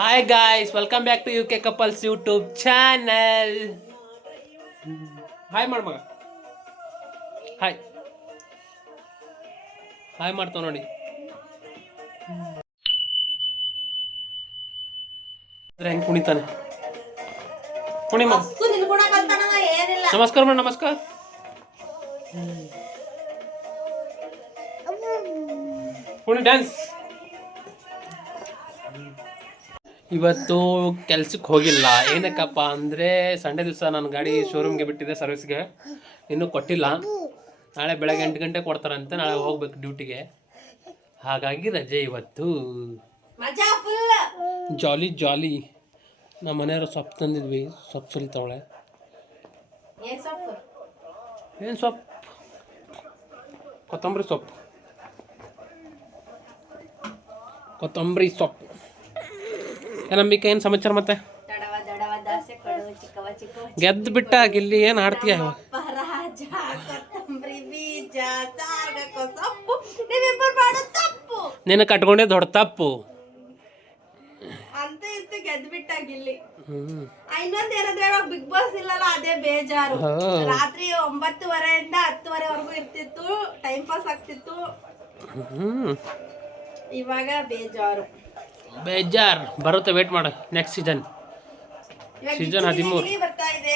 Hi guys, welcome back to UK Couples YouTube channel. Hi ಮಾಡ ಮಗ. Hi. Hi ಮಾಡ್ತಾವ ನೋಡಿ. ಹೆಂಗ್ ಕುಣಿತಾನೆ. ಕುಣಿ ಮಗ. ನಮಸ್ಕಾರ ಮಾಡ ನಮಸ್ಕಾರ. ಕುಣಿ ಡ್ಯಾನ್ಸ್. ಇವತ್ತು ಕೆಲ್ಸಕ್ಕೆ ಹೋಗಿಲ್ಲ. ಏನಕ್ಕಪ್ಪ ಅಂದರೆ ಸಂಡೇ ದಿವಸ ನಾನು ಗಾಡಿ ಶೋರೂಮ್ಗೆ ಬಿಟ್ಟಿದ್ದೆ ಸರ್ವಿಸ್ಗೆ, ಇನ್ನೂ ಕೊಟ್ಟಿಲ್ಲ. ನಾಳೆ ಬೆಳಗ್ಗೆ 8 ಗಂಟೆ ಕೊಡ್ತಾರಂತೆ, ನಾಳೆ ಹೋಗ್ಬೇಕು ಡ್ಯೂಟಿಗೆ. ಹಾಗಾಗಿ ರಜೆ ಇವತ್ತು. ಜಾಲಿ ಜಾಲಿ. ನಮ್ಮ ಮನೆಯವರು ಸೊಪ್ಪು ತಂದಿದ್ವಿ, ಸೊಪ್ಪು ಸುಲಿತಾವಳೆ. ಏನು ಸೊಪ್ಪು? ಕೊತ್ತಂಬರಿ ಸೊಪ್ಪು. ಕೊತ್ತಂಬರಿ ಸೊಪ್ಪು. ಏನಂಬಿಕೆ, ಏನು ಸಮಾಚಾರ? ಮತ್ತೆ ಗೆದ್ದು ಬಿಟ್ಟ ಗಿಲ್ಲಿ, ಏನು ಆಡ್ತೀಯ? ನಿನ್ನ ಕಟ್ಕೊಂಡೆ ದೊಡ್ಡ ತಪ್ಪು ಅಂತ ಇತ್ತು. ಗೆದ್ದು ಬಿಟ್ಟ ಗಿಲ್ಲಿ. ಇನ್ನೊಂದ್ ಏನಂದ್ರೆ ಇವಾಗ ಬಿಗ್ ಬಾಸ್ ಇಲ್ಲಲ್ಲ, ಅದೇ ಬೇಜಾರು. ರಾತ್ರಿ 9:30 10:00ವರೆಗೂ ಇರ್ತಿತ್ತು, ಟೈಮ್ ಪಾಸ್ ಆಗ್ತಿತ್ತು. ಇವಾಗ ಬೇಜಾರು ಬರುತ್ತೆ. ವೇಟ್ ಮಾಡು, ನೆಕ್ಸ್ಟ್ ಸೀಸನ್ 13 ಬರ್ತಾ ಇದೆ.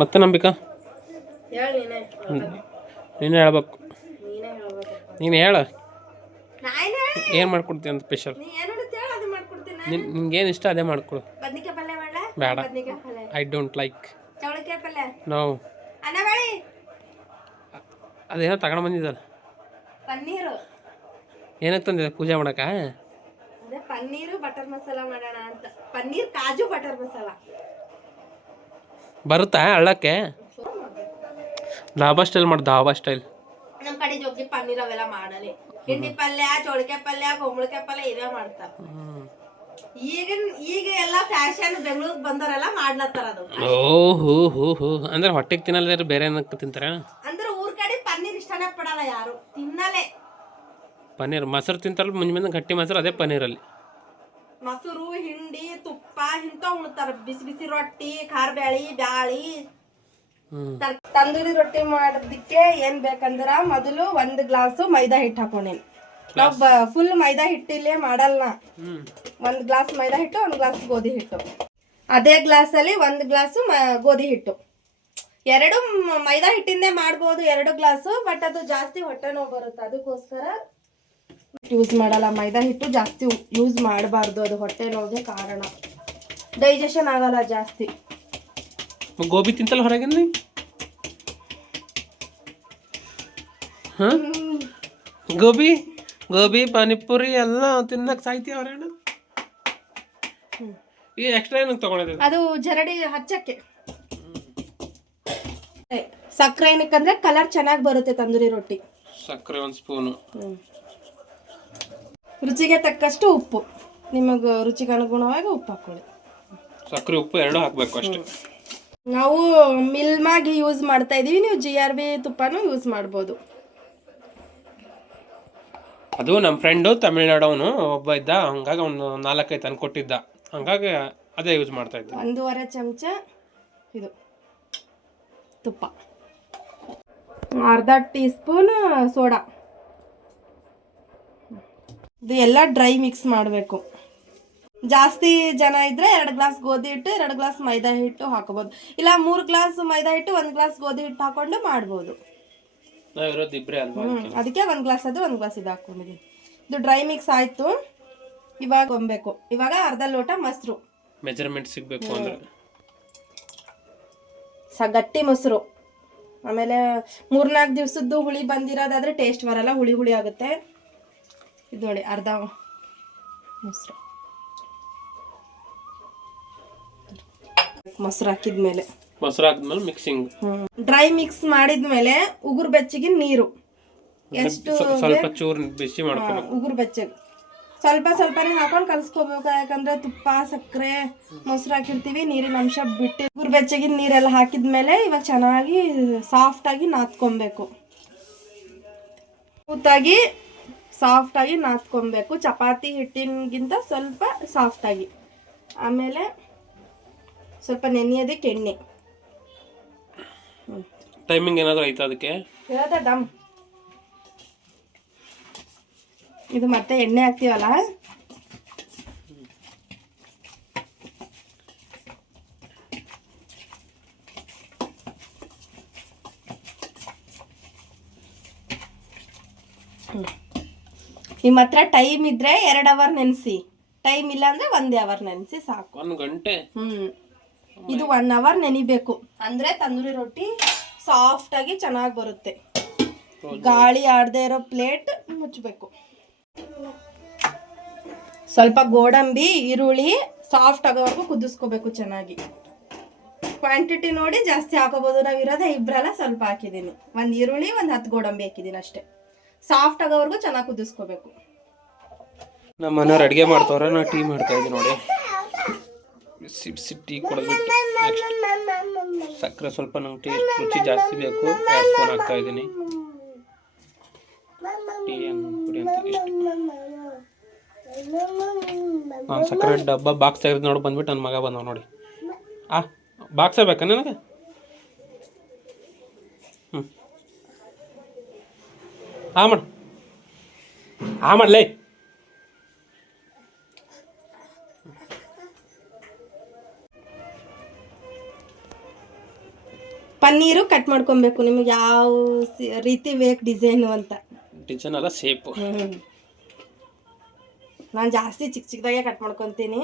ಮತ್ತೆ ನಂಬಿಕಾ, ನೀನೇ ಹೇಳ್ಬೇಕು. ನೀನು ಹೇಳ, ಏನು ಮಾಡ್ಕೊಡ್ತೀಯ ಅಂತ ಸ್ಪೆಷಲ್? ನಿನ್ಗೇನು ಇಷ್ಟ ಅದೇ ಮಾಡ್ಕೊಡು. ಬೇಡ, ಐ ಡೋಂಟ್ ಲೈಕ್. ನೋ, ಅದೇನೋ ತಗೊಂಡು ಬಂದಿದ್ದಲ್ಲ, ಪನ್ನೀರು. ಏನಕ್ಕೆ ತಂದಿದೆ? ಪೂಜೆ ಮಾಡಕ? ಪನ್ನೀರು ಬಟರ್ ಮಸಾಲ ಮಾಡೋಣ ಅಂತ. ಪನ್ನೀರ್ ಕಾಜು ಬಟರ್ ಮಸಾಲ ಬರುತ್ತಾ ಹಳ್ಳಕ್ಕೆ? ಧಾಬಾ ಸ್ಟೈಲ್ ಮಾಡಿ, ಧಾಬಾ ಸ್ಟೈಲ್. ನಮ್ ಕಡೆ ಜೋಗಿ ಪನ್ನೀರ್ ಅವೆಲ್ಲ ಮಾಡಲಿ. ಹಿಂಡಿ ಪಲ್ಯ, ಚೌಳಿಕಾಯಿ ಪಲ್ಯ, ಕುಂಬಳಕಾಯಿ ಪಲ್ಯ ಇವೇ ಮಾಡ್ತಾರ. ಈಗ ಎಲ್ಲ ಫ್ಯಾಷನ್, ಬೆಂಗಳೂರಿಗೆ ಬಂದವರೆಲ್ಲ ಮಾಡ್ಲತ್ತಾರ ಅದು. ಓಹೋ, ಅಂದ್ರೆ ಹೊಟ್ಟೆಗೆ ತಿನ್ನಲ್ಲ, ಬೇರೆ ಏನಕ್ಕೆ ತಿಂತಾರ? ಅಂದ್ರೆ ಊರ್ ಕಡೆ ಪನ್ನೀರ್ ಇಷ್ಟನೇ ಪಡಲ್ಲ ಯಾರು, ತಿನ್ನಲೇ. ಪನ್ನೀರ್ ಮೊಸರು ತಿಂತಾರಲ್ಲ, ಮುಂಜಾನೆ ಗಟ್ಟಿ ಮೊಸರು, ಅದೇ ಪನ್ನೀರಲ್ಲಿ ಮೊಸರು, ಹಿಂಡಿ, ತುಪ್ಪ ಇಂತ ಉಣ್ತಾರ. ಬಿಸಿ ಬಿಸಿ ರೊಟ್ಟಿ, ಖಾರ ಬ್ಯಾಳಿ. ತಂದೂರಿ ರೊಟ್ಟಿ ಮಾಡೋದಕ್ಕೆ ಏನ್ ಬೇಕಂದ್ರ ಮೊದಲು 1 ಗ್ಲಾಸ್ ಮೈದಾ ಹಿಟ್ಟು ಹಾಕೊಂಡೇನಿ. ನಾವು ಫುಲ್ ಮೈದಾ ಹಿಟ್ಟಿಲ್ಲೇ ಮಾಡಲ್ಲ. 1 ಗ್ಲಾಸ್ ಮೈದಾ ಹಿಟ್ಟು, 1 ಗ್ಲಾಸ್ ಗೋಧಿ ಹಿಟ್ಟು. ಅದೇ ಗ್ಲಾಸ್ ಅಲ್ಲಿ 1 ಗ್ಲಾಸ್ ಗೋಧಿ ಹಿಟ್ಟು. 2 ಮೈದಾ ಹಿಟ್ಟಿಂದೇ ಮಾಡ್ಬೋದು, 2 ಗ್ಲಾಸು. ಬಟ್ ಅದು ಜಾಸ್ತಿ ಹೊಟ್ಟೆ ನೋವು ಬರುತ್ತೆ, ಅದಕ್ಕೋಸ್ಕರ ಯೂಸ್ ಮಾಡಲ್ಲ. ಮೈದಾ ಹಿಟ್ಟು ಜಾಸ್ತಿ ಯೂಸ್ ಮಾಡಬಾರ್ದು, ಅದು ಹೊಟ್ಟೆ ನೋವಿಗೆ ಕಾರಣ. ಡೈಜೆಷನ್ ಆಗಲ್ಲ ಜಾಸ್ತಿ. ಗೋಬಿ ತಿಂತಲ್ಲ ಹೊರಗಿಂದ? ಗೋಬಿ ಪಾನಿಪುರಿ ಎಲ್ಲ ತಿನ್ನಕ್ ಸಾಯ್ತೀಯ ಅವ್ರೇನು? ಈ ಎಕ್ಸ್ಟ್ರಾ ಏನಕ್ಕೆ ತಗೊಂಡಿದ್ದೆ? ಅದು ಜರಡಿ ಹಚ್ಚಕ್ಕೆ. ಸಕ್ಕರೆ ಏನಕ್ಕಂದ್ರೆ ಕಲರ್ ಚೆನ್ನಾಗಿ ಬರುತ್ತೆ ತಂದೂರಿ ರೊಟ್ಟಿ. ಸಕ್ಕರೆ 1 ಸ್ಪೂನು. ರುಚಿಗೆ ತಕ್ಕಷ್ಟು ಉಪ್ಪು, ನಿಮಗೆ ರುಚಿಗೆ ಅನುಗುಣವಾಗಿ ಉಪ್ಪು ಹಾಕೊಳ್ಳಿ. ಸಕ್ಕರೆ ಉಪ್ಪು 2 ಹಾಕಬೇಕು ಅಷ್ಟೇ. ನಾವು ಮಿಲ್ಮಾಗಿ ಯೂಸ್ ಮಾಡ್ತಾ ಇದೀವಿ, ನೀವು GRB ತುಪ್ಪನೂ ಯೂಸ್ ಮಾಡ್ಬೋದು. ಅದು ನಮ್ಮ ಫ್ರೆಂಡು ತಮಿಳ್ನಾಡವನು ಒಬ್ಬ ಇದ್ದ, ಹಂಗಾಗಿ ಅವನು 4-5 ತಂದು ಕೊಟ್ಟಿದ್ದ, ಹಂಗಾಗಿ ಅದೇ ಯೂಸ್ ಮಾಡ್ತಾ ಇದ್ದೆ. 1.5 ಚಮಚ ಇದು ತುಪ್ಪ, ಅರ್ಧ ಟೀ ಸ್ಪೂನ್ ಸೋಡಾ. ಇದು ಎಲ್ಲ ಡ್ರೈ ಮಿಕ್ಸ್ ಮಾಡಬೇಕು. ಜಾಸ್ತಿ ಜನ ಇದ್ರೆ 2 ಗ್ಲಾಸ್ ಗೋಧಿ ಹಿಟ್ಟು, 2 ಗ್ಲಾಸ್ ಮೈದಾ ಹಿಟ್ಟು ಹಾಕೋಬಹುದು. ಇಲ್ಲ 3 ಗ್ಲಾಸ್ ಮೈದಾ ಹಿಟ್ಟು, 1 ಗ್ಲಾಸ್ ಗೋಧಿ ಹಿಟ್ಟು ಹಾಕೊಂಡು ಮಾಡ್ಬೋದು. ಅದಕ್ಕೆ 1 ಗ್ಲಾಸ್ ಅದು 1 ಗ್ಲಾಸ್ ಇದು ಹಾಕೊಂಡಿದ್ದೀನಿ. ಇದು ಡ್ರೈ ಮಿಕ್ಸ್ ಆಯ್ತು. ಇವಾಗ ಹೊಂಬೇಕು. ಇವಾಗ ಅರ್ಧ ಲೋಟ ಮೊಸರು, ಮೆಜರ್ಮೆಂಟ್ ಸಿಗಬೇಕು ಅಂದ್ರೆ ಗಟ್ಟಿ ಮೊಸರು. ಆಮೇಲೆ 3-4 ದಿವಸದ್ದು ಹುಳಿ ಬಂದಿರೋದಾದ್ರೆ ಟೇಸ್ಟ್ ಬರಲ್ಲ, ಹುಳಿ ಆಗುತ್ತೆ. ಇದು ನೋಡಿ, ಅರ್ಧ ಮೊಸರು ಹಾಕಿದ್ಮೇಲೆ ಮಿಕ್ಸಿಂಗ್. ಡ್ರೈ ಮಿಕ್ಸ್ ಮಾಡಿದ್ಮೇಲೆ ಉಗುರು ಬೆಚ್ಚಗೆ ನೀರು, ಎಷ್ಟು ಸ್ವಲ್ಪ ಚೂರು ಬಿಸಿ ಮಾಡ್ಕೋಬೇಕು. ಉಗುರು ಬೆಚ್ಚಗೆ ಸ್ವಲ್ಪನೇ ಹಾಕೊಂಡು ಕಲ್ಸ್ಕೋಬೇಕು. ಯಾಕಂದ್ರೆ ತುಪ್ಪ, ಸಕ್ಕರೆ, ಮೊಸರು ಹಾಕಿರ್ತೀವಿ, ನೀರಿನ ಅಂಶ ಬಿಟ್ಟು. ಉಗುರು ಬೆಚ್ಚಗೆ ನೀರೆಲ್ಲ ಹಾಕಿದ್ಮೇಲೆ ಇವಾಗ ಚೆನ್ನಾಗಿ ಸಾಫ್ಟ್ ಆಗಿ ನಾದ್ಕೊಬೇಕು. ಸ್ಮೂತಾಗಿ ಸಾಫ್ಟಾಗಿ ನಾದ್ಕೊಬೇಕು, ಚಪಾತಿ ಹಿಟ್ಟಿನಗಿಂತ ಸ್ವಲ್ಪ ಸಾಫ್ಟಾಗಿ. ಆಮೇಲೆ ಸ್ವಲ್ಪ ನೆನೆಯೋದಕ್ಕೆ ಎಣ್ಣೆ. ಟೈಮಿಂಗ್ ಏನಾದರೂ ಐತಾ ಅದಕ್ಕೆ? ಹೇಳ್ದ ದಮ್. ಇದು ಮತ್ತೆ ಎಣ್ಣೆ ಹಾಕ್ತೀವಲ್ಲ, ನಿಮ್ಮ ಹತ್ರ ಟೈಮ್ ಇದ್ರೆ 2 ಅವರ್ ನೆನೆಸಿ, ಟೈಮ್ ಇಲ್ಲ ಅಂದ್ರೆ 1 ಅವರ್ ನೆನೆಸಿ ಸಾಕು. 1 ಗಂಟೆ? ಇದು 1 ಅವರ್ ನೆನಿಬೇಕು ಅಂದ್ರೆ ತಂದೂರಿ ರೊಟ್ಟಿ ಸಾಫ್ಟ್ ಆಗಿ ಚೆನ್ನಾಗಿ ಬರುತ್ತೆ. ಗಾಳಿ ಆಡದೆ ಇರೋ ಪ್ಲೇಟ್ ಮುಚ್ಚಬೇಕು. ಸ್ವಲ್ಪ ಗೋಡಂಬಿ ಈರುಳ್ಳಿ ಸಾಫ್ಟ್ ಆಗೋವರೆಗೂ ಕುದಿಸ್ಕೋಬೇಕು ಚೆನ್ನಾಗಿ. ಕ್ವಾಂಟಿಟಿ ನೋಡಿ ಜಾಸ್ತಿ ಹಾಕೋಬಹುದು, ನಾವು ಇರೋದೇ ಇಬ್ರಲ್ಲ ಸ್ವಲ್ಪ ಹಾಕಿದ್ದೀನಿ. 1 ಈರುಳ್ಳಿ 10 ಗೋಡಂಬಿ ಹಾಕಿದ್ದೀನಿ ಅಷ್ಟೇ. ಸಾಫ್ಟ್ ಆಗೋವರೆಗೂ ಚೆನ್ನಾಗಿ ಕುದಿಸ್ಕೋಬೇಕು. ನಮ್ಮ ಮನೆಯವ್ರು ಅಡುಗೆ ಮಾಡ್ತವ್ರೆ, ನಾ ಟೀ ಮಾಡ್ತಾ ಇದ್ದೀನಿ ನೋಡಿ. ಬಿಸಿ ಬಿಸಿ ಟೀ ಕೊಡೋದ್ಬಿಟ್ಟು ನೆಕ್ಸ್ಟ್ ಸಕ್ಕರೆ ಸ್ವಲ್ಪ ನಂಗೆ ಟೇಸ್ಟ್ ರುಚಿ ಜಾಸ್ತಿ ಬೇಕು, 2 ಸ್ಪೂನ್ ಹಾಕ್ತಾ ಇದ್ದೀನಿ. ಟೀ ಕುಡಿ ಅಂತ ಇಷ್ಟು. ನಾನು ಸಕ್ಕರೆ ಡಬ್ಬ ಬಾಕ್ಸ್ ತೆಗೆದು ನೋಡಿ ಬಂದ್ಬಿಟ್ಟು ನನ್ನ ಮಗ ಬಂದವ ನೋಡಿ. ಬಾಕ್ಸೇ ಬೇಕಾ ನನಗೆ? ಮಾಡಲೇ. ಪನ್ನೀರು ಕಟ್ ಮಾಡ್ಕೊಬೇಕು, ನಿಮಗೆ ಯಾವ ರೀತಿ ಬೇಕು ಡಿಸೈನು ಅಂತ. ಡಿಸೈನ್ ಅಲ್ಲ, ಶೇಪು. ನಾನು ಜಾಸ್ತಿ ಚಿಕ್ಕ ಚಿಕ್ಕದಾಗೆ ಕಟ್ ಮಾಡ್ಕೊತೀನಿ.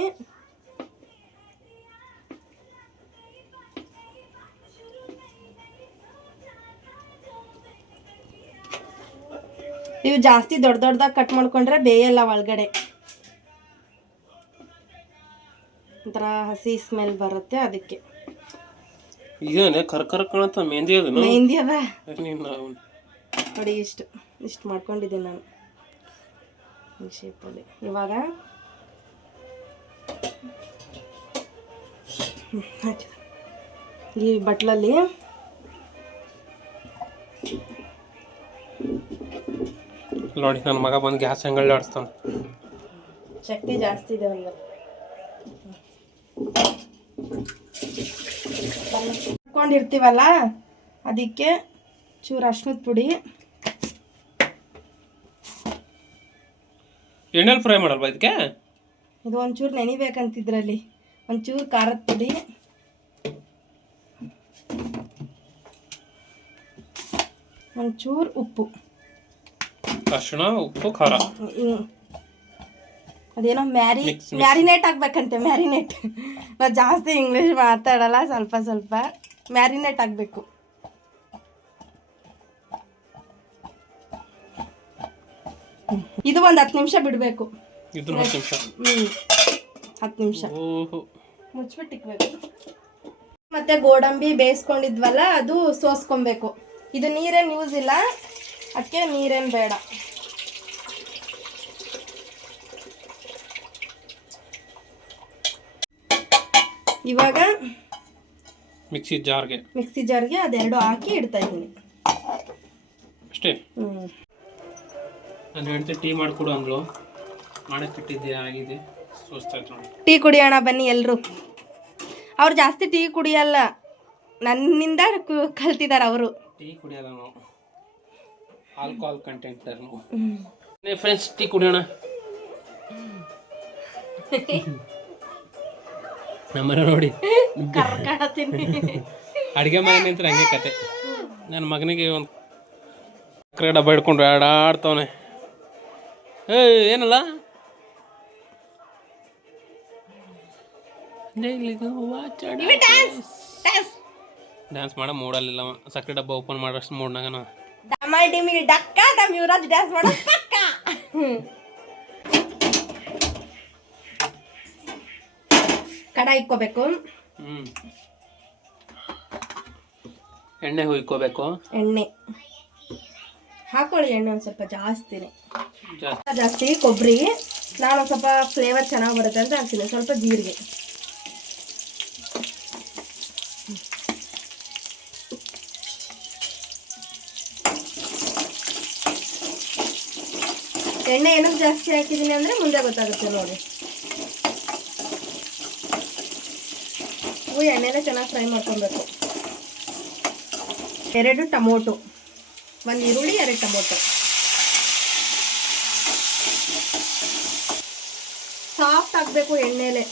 ಇವು ಜಾಸ್ತಿ ದೊಡ್ಡ ದೊಡ್ಡದಾಗಿ ಕಟ್ ಮಾಡ್ಕೊಂಡ್ರೆ ಬೇಯಲ್ಲ ಒಳಗಡೆ, ಒಂಥರ ಹಸಿ ಸ್ಮೆಲ್ ಬರುತ್ತೆ. ಅದಕ್ಕೆ ಇದೇನೆ ಕರ್ಕರ್ ಕಾಣುತ್ತ ಮೆಹಂದಿ ಅದ ನೋಡಿ. ಇಷ್ಟು ಮಾಡ್ಕೊಂಡಿದ್ದೀನಿ ನಾನು ಈ ಶೇಪಲ್ಲಿ. ಇವಾಗ ಈ ಬಟ್ಲಲ್ಲಿ ನೋಡಿ ನನ್ನ ಮಗ ಬಂದು ಗ್ಯಾಸ್ ಹೆಂಗಳ್ಳಿ ಆಡಿಸ್ತಾನೆ. ಶಕ್ತಿ ಜಾಸ್ತಿ ಇದೆ ಒಂದು. ಹಾಕೊಂಡಿರ್ತೀವಲ್ಲ ಅದಕ್ಕೆ ಚೂರು ಅರ್ಶಿನದ ಪುಡಿ. ಎಣ್ಣೆಲಿ ಫ್ರೈ ಮಾಡಲ್ವಾ ಇದಕ್ಕೆ? ಇದು ಒಂಚೂರು ನೆನಿಬೇಕಂತಿದ್ರಲ್ಲಿ. ಒಂಚೂರು ಖಾರದ ಪುಡಿ, ಒಂಚೂರು ಉಪ್ಪು, ಅರ್ಶಿಣ, ಉಪ್ಪು, ಖಾರ. ಅದೇನೋ ಮ್ಯಾರಿನೇಟ್ ಆಗ್ಬೇಕಂತೆ. ಮ್ಯಾರಿನೇಟ್ ನಾವು ಜಾಸ್ತಿ ಇಂಗ್ಲೀಷ್ ಮಾತಾಡಲ್ಲ, ಸ್ವಲ್ಪ ಸ್ವಲ್ಪ ಮ್ಯಾರಿನೇಟ್ ಆಗಬೇಕು. ಇದು ಒಂದು 10 ನಿಮಿಷ ಬಿಡಬೇಕು. 10 ನಿಮಿಷ ಮುಚ್ಚಿಬಿಟ್ಟು ಇಕ್ಬೇಕು. ಮತ್ತೆ ಗೋಡಂಬಿ ಬೇಯಿಸ್ಕೊಂಡಿದ್ವಲ್ಲ ಅದು ಸೋಸ್ಕೊಬೇಕು. ಇದು ನೀರೇನು ಯೂಸ್ ಇಲ್ಲ, ಅದಕ್ಕೆ ನೀರೇನು ಬೇಡ. ಇವಾಗ ಮಿಕ್ಸಿ ಜಾರ್ಗೆ ಅದೆರಡು ಹಾಕಿ ಇಡ್ತಾ ಇದ್ದೀನಿ ಅಷ್ಟೇ. ನಾನು ಹೇಳ್ತೆ ಟೀ ಮಾಡಿಕೊಡು ಅಂದ್ಲು, ಮಾಡಕ್ಕಿಟ್ಟಿದ್ದೆ, ಆಗಿದೆ. ಟೀ ಕುಡಿಯೋಣ ಬನ್ನಿ ಎಲ್ಲರೂ. ಅವ್ರು ಜಾಸ್ತಿ ಟೀ ಕುಡಿಯಲ್ಲ, ನನ್ನಿಂದ ಕಲ್ತಿದ್ದಾರೆ ಅವರು. ಟೀ ಕುಡಿಯೋದ ನಾವು, ಆಲ್ಕೋಹಾಲ್ ಕಂಟೆಂಟ್ ನಾವು. ಫ್ರೆಂಡ್ಸ್ ಟೀ ಕುಡಿಯೋಣ. ನಮ್ಮನೆ ನೋಡಿ ಅಡುಗೆ ಮನೆ ನಿಂತ್ರ ಹಂಗೆ ಕತೆ. ನನ್ನ ಮಗನಿಗೆ ಒಂದು ಸಕ್ಕರೆ ಡಬ್ಬ ಹಿಡ್ಕೊಂಡು ಆಡಾಡ್ತವನೆ. ಏನಲ್ಲ ಡ್ಯಾನ್ಸ್ ಮಾಡೋ ಮೂಡಲ್ಲಿಲ್ಲ. ಸಕ್ಕರೆ ಡಬ್ಬ ಓಪನ್ ಮಾಡೋಷ್ಟು ಮೂಡ್ನಾಗ ಕಡಾಯಿ ಇಕ್ಕೋಬೇಕು. ಎಣ್ಣೆ ಹುಯ್ಕೋಬೇಕು. ಎಣ್ಣೆ ಹಾಕೊಳ್ಳಿ, ಎಣ್ಣೆ ಒಂದು ಸ್ವಲ್ಪ ಜಾಸ್ತಿನೇ, ಜಾಸ್ತಿ ಕೊಬ್ಬರಿ. ನಾನು ಸ್ವಲ್ಪ ಫ್ಲೇವರ್ ಚೆನ್ನಾಗಿ ಬರುತ್ತೆ ಅಂತ ಹಾಕ್ತೀನಿ. ಸ್ವಲ್ಪ ಜೀರಿಗೆ, ಎಣ್ಣೆ ಏನಕ್ಕೆ ಜಾಸ್ತಿ ಹಾಕಿದ್ದೀನಿ ಅಂದರೆ ಮುಂದೆ ಗೊತ್ತಾಗುತ್ತೆ ನೋಡಿ. ಇವು ಎಣ್ಣೆನ ಚೆನ್ನಾಗಿ ಫ್ರೈ ಮಾಡ್ಕೊಬೇಕು. 2 ಟೊಮೊಟೊ, 1 ಈರುಳ್ಳಿ, 2 ಟೊಮೊಟೊ. ಸಾಫ್ಟ್ ಆಗಬೇಕು ಎಣ್ಣೆಲೆ.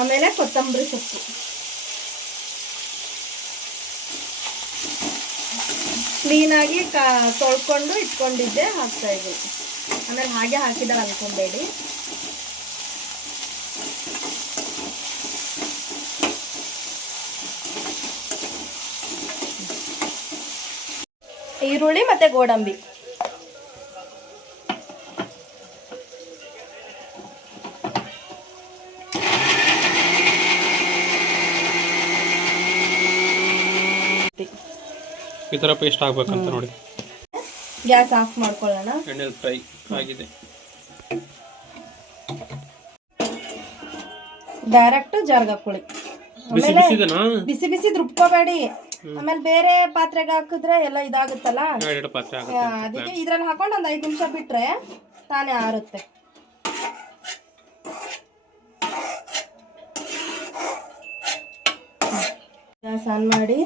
ಆಮೇಲೆ ಕೊತ್ತಂಬರಿ ಸೊಪ್ಪು, ಕ್ಲೀನಾಗಿ ತೊಳ್ಕೊಂಡು ಇಟ್ಕೊಂಡಿದ್ದೆ ಹಾಕ್ತಾ ಇದ್ವಿ. ಆಮೇಲೆ ಹಾಗೆ ಹಾಕಿದಾಗ ಅನ್ಕೊಬೇಡಿ. ಈರುಳ್ಳಿ ಮತ್ತೆ ಗೋಡಂಬಿ. ಈ ಥರ ಪೇಸ್ಟ್ ಆಗ್ಬೇಕಂತ ನೋಡಿ. ಗ್ಯಾಸ್ ಆಫ್ ಮಾಡ್ಕೊಳ್ಳೋಣ. ಎಣ್ಣೆಲಿ ಫ್ರೈ ಆಗಿದೆ. ಡೈರೆಕ್ಟ್ ಜಾರ್ಗೆ ಹಾಕೊಳ್ಳಿ. ಬಿಸಿ ಬಿಸಿದನಾ? ಬಿಸಿ ಬಿಸಿ ರುಬ್ಕೋಬೇಡಿ. ಆಮೇಲೆ ಬೇರೆ ಪಾತ್ರೆಗೆ ಹಾಕಿದ್ರೆ ಎಲ್ಲ ಇದಾಗುತ್ತಲ್ಲ, 2 ಪಾತ್ರೆ ಆಗುತ್ತೆ. ಅದಕ್ಕೆ ಇದ್ರಲ್ಲಿ ಹಾಕೊಂಡು ಒಂದು 5 ನಿಮಿಷ ಬಿಟ್ರೆ ತಾನೇ ಆರುತ್ತೆ. ಗ್ಯಾಸ್ ಆನ್ ಮಾಡಿ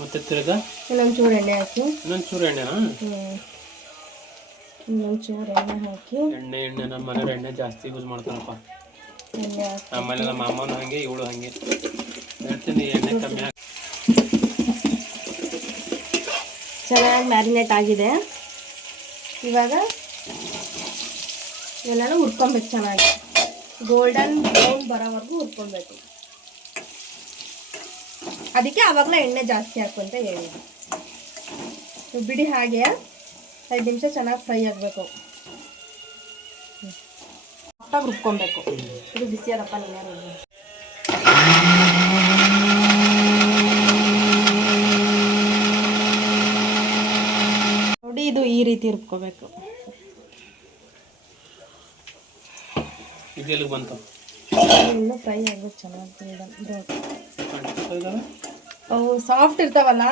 ಮತ್ತೆ ತಿರ್ಗಾ ಇನ್ನೊಂಚೂರು ಎಣ್ಣೆ ಹಾಕಿ. ಇನ್ನೊಂಚೂರು ಎಣ್ಣೆನಾ? ಇನ್ನೊಂಚೂರು ಎಣ್ಣೆ ಹಾಕಿ. ಎಣ್ಣೆ ನಮ್ಮ ಮನೆಯವ್ರು ಎಣ್ಣೆ ಜಾಸ್ತಿ ಯೂಸ್ ಮಾಡ್ತಾರಪ್ಪ. ಎಣ್ಣೆ ಹಾಕಿ. ಆಮೇಲೆ ನಮ್ಮ ಅಮ್ಮನ ಹಂಗೆ ಇವಳು ಹಂಗೆ ಹೇಳ್ತೀನಿ, ಎಣ್ಣೆ ಕಮ್ಮಿ ಹಾಕಿ. ಚೆನ್ನಾಗಿ ಮ್ಯಾರಿನೇಟ್ ಆಗಿದೆ. ಇವಾಗ ಎಲ್ಲನೂ ಹುರ್ಕೊಬೇಕು ಚೆನ್ನಾಗಿ. ಗೋಲ್ಡನ್ ಬ್ರೌನ್ ಬರೋವರೆಗೂ ಹುರ್ಕೊಬೇಕು. ಅದಕ್ಕೆ ಆವಾಗಲೇ ಎಣ್ಣೆ ಜಾಸ್ತಿ ಹಾಕು ಅಂತ ಹೇಳಿದೆ. ಬಿಡಿ ಹಾಗೆ 5 ನಿಮಿಷ ಚೆನ್ನಾಗಿ ಫ್ರೈ ಆಗಬೇಕು. ಸಾಫ್ಟಾಗಿ ರುಬ್ಕೊಬೇಕು. ಇದು ಬಿಸಿ ಅದಪ್ಪ ನೀರು. ನೋಡಿ ಇದು ಈ ರೀತಿ ರುಬ್ಕೋಬೇಕು. ಇದೆಲ್ಲಿಗೆ ಬಂತು? ಇನ್ನೂ ಫ್ರೈ ಆಗ್ಬೇಕು ಚೆನ್ನಾಗಿ. ಅವು ಸಾಫ್ಟ್ ಇರ್ತಾವಲ್ಲ.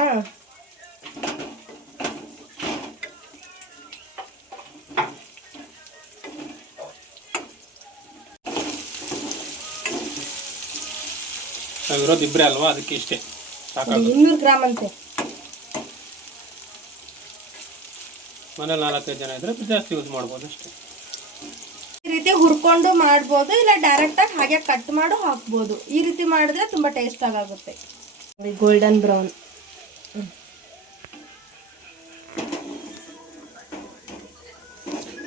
ನಾವಿರೋದು ಇಬ್ಬರೇ ಅಲ್ವಾ, ಅದಕ್ಕೆ ಇಷ್ಟೇ ಸಾಕಾಗ. 200 ಗ್ರಾಮ್ ಅಂತೆ. ಮನೇಲಿ 4-5 ಜನ ಇದ್ರೆ ಜಾಸ್ತಿ ಯೂಸ್ ಮಾಡ್ಬೋದು ಅಷ್ಟೇ. ಈ ರೀತಿ ಹುರ್ಕೊಂಡು ಮಾಡ್ಬೋದು, ಇಲ್ಲ ಡೈರೆಕ್ಟಾಗಿ ಹಾಗೆ ಕಟ್ ಮಾಡಿ ಹಾಕ್ಬೋದು. ಈ ರೀತಿ ಮಾಡಿದ್ರೆ ತುಂಬ ಟೇಸ್ಟ್ ಆಗುತ್ತೆ. Golden brown.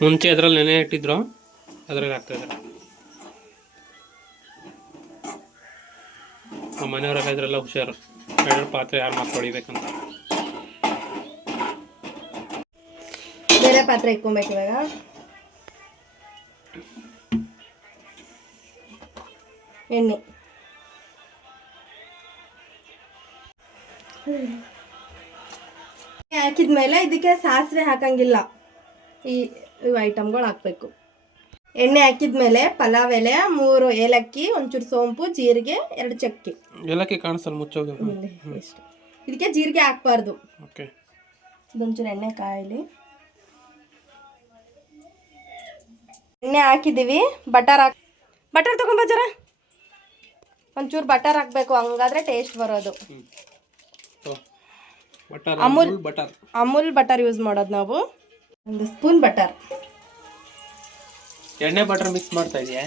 ಮುಂಚೆ ಅದರಲ್ಲಿ ನೆನೆ ಇಟ್ಟಿದ್ರು, ಅದರಲ್ಲಿ ಹಾಕ್ತಾ ಇದ್ದಾರೆ. ನಮ್ಮ ಮನೆಯವರೆಲ್ಲ ಇದರೆಲ್ಲ ಹುಷಾರು. 2 ಪಾತ್ರೆ ಯಾರು ಮಾತು ಹೊಡಿಬೇಕಂತ. ಬೇರೆ ಪಾತ್ರೆ ಇಟ್ಕೊಬೇಕು. ಇವಾಗ ಎಣ್ಣೆ ಹಾಕಿದ್ಮೇಲೆ ಇದಕ್ಕೆ ಸಾಸಿವೆ ಹಾಕಂಗಿಲ್ಲ. ಇವು ಐಟಮ್ಗಳು ಹಾಕಬೇಕು. ಎಣ್ಣೆ ಹಾಕಿದ್ಮೇಲೆ ಪಲಾವ್ ಎಲೆ, 3 ಏಲಕ್ಕಿ, ಒಂಚೂರು ಸೋಂಪು, ಜೀರಿಗೆ, 2 ಚಕ್ಕೆ. ಏಲಕ್ಕಿ ಕಾಣಿಸಲ್ಲ, ಮುಚ್ಚೋಗಿ. ಎಷ್ಟು ಇದಕ್ಕೆ ಜೀರಿಗೆ ಹಾಕ್ಬಾರ್ದು. ಓಕೆ. ಇದೊಂಚೂರು ಎಣ್ಣೆ ಕಾಯಲಿ. ಎಣ್ಣೆ ಹಾಕಿದ್ದೀವಿ. ಬಟರ್ ತಗೊಂಬ ಜರ. ಒಂಚೂರು ಬಟರ್ ಹಾಕಬೇಕು, ಹಂಗಾದ್ರೆ ಟೇಸ್ಟ್ ಬರೋದು. ಅಮೂಲ್ ಬಟರ್ ಯೂಸ್ ಮಾಡೋದು ನಾವು. 1 ಸ್ಪೂನ್ ಬಟರ್. ಎಣ್ಣೆ ಬಟರ್ ಮಿಕ್ಸ್ ಮಾಡ್ತಾ ಇದೆಯಾ?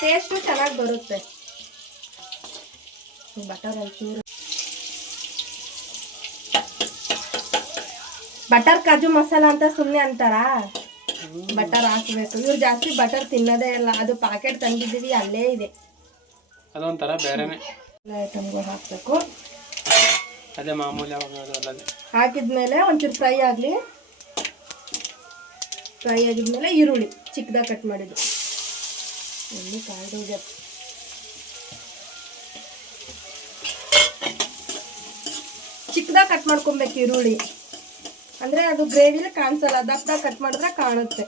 ಟೇಸ್ಟು ಚೆನ್ನಾಗಿ ಬರುತ್ತೆ. ಬಟರ್ ಒಂಚೂರು. ಬಟರ್ ಕಾಜು ಮಸಾಲ ಅಂತ ಸುಮ್ಮನೆ ಅಂತಾರಾ? ಬಟರ್ ಹಾಕಬೇಕು. ಇವ್ರು ಜಾಸ್ತಿ ಬಟರ್ ತಿನ್ನೋದೇ ಇಲ್ಲ. ಅದು ಪ್ಯಾಕೆಟ್ ತಂದಿದ್ದೀವಿ, ಅಲ್ಲೇ ಇದೆ. ಅದೊಂಥರ ಬೇರೆನೆ. ಐಟಮ್ಗಳು ಹಾಕಬೇಕು. ಅದೇ ಮಾಮೂಲಿ ಯಾವಾಗ ಹಾಕಿದ್ಮೇಲೆ ಒಂಚೂರು ಫ್ರೈ ಆಗಲಿ. ಫ್ರೈ ಆಗಿದ್ಮೇಲೆ ಈರುಳ್ಳಿ ಚಿಕ್ಕದಾಗಿ ಕಟ್ ಮಾಡಿದ್ದು. ಎಣ್ಣೆ ಕಾಯ್ದೋಗ್ಯ. ಚಿಕ್ಕದಾಗಿ ಕಟ್ ಮಾಡ್ಕೊಬೇಕು ಈರುಳ್ಳಿ. ಅಂದರೆ ಅದು ಗ್ರೇವಿಲಿ ಕಾಣಿಸಲ್ಲ. ದಪ್ಪದಾಗಿ ಕಟ್ ಮಾಡಿದ್ರೆ ಕಾಣುತ್ತೆ.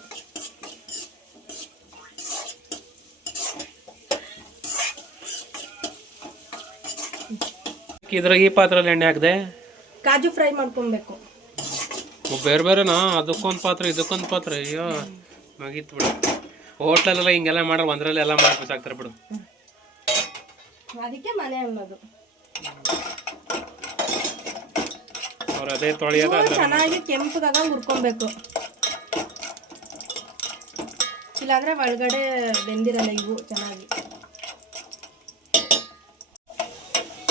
ಇದ್ರಾಗ ಈ ಪಾತ್ರೆಯಲ್ಲಿ ಎಣ್ಣೆ ಹಾಕಿದೆ. ಕಾಜು ಫ್ರೈ ಮಾಡ್ಕೊಬೇಕು. ಬೇರೆ ಬೇರೆನಾ, ಅದಕ್ಕೊಂದು ಪಾತ್ರೆ ಇದಕ್ಕೊಂದು ಪಾತ್ರೆ, ಅಯ್ಯೋ ಮುಗೀತು ಬಿಡು. ಹೋಟ್ಲಲ್ಲೆಲ್ಲ ಹಿಂಗೆಲ್ಲ ಮಾಡ್ರೆ ಒಂದರಲ್ಲಿ ಎಲ್ಲ ಮಾಡ್ಬೇಕಾಗ್ತಾರೆ ಬಿಡು. ಅದಕ್ಕೆ ಮನೆ ಅನ್ನೋದು. ಅವ್ರು ಅದೇ ತೊಳೆಯೋದು ಚೆನ್ನಾಗಿ ಕೆಂಪದಾಗ ಹುರ್ಕೊಬೇಕು, ಇಲ್ಲಾಂದ್ರೆ ಒಳಗಡೆ ಬೆಂದಿರಲ್ಲ ಇವು ಚೆನ್ನಾಗಿ.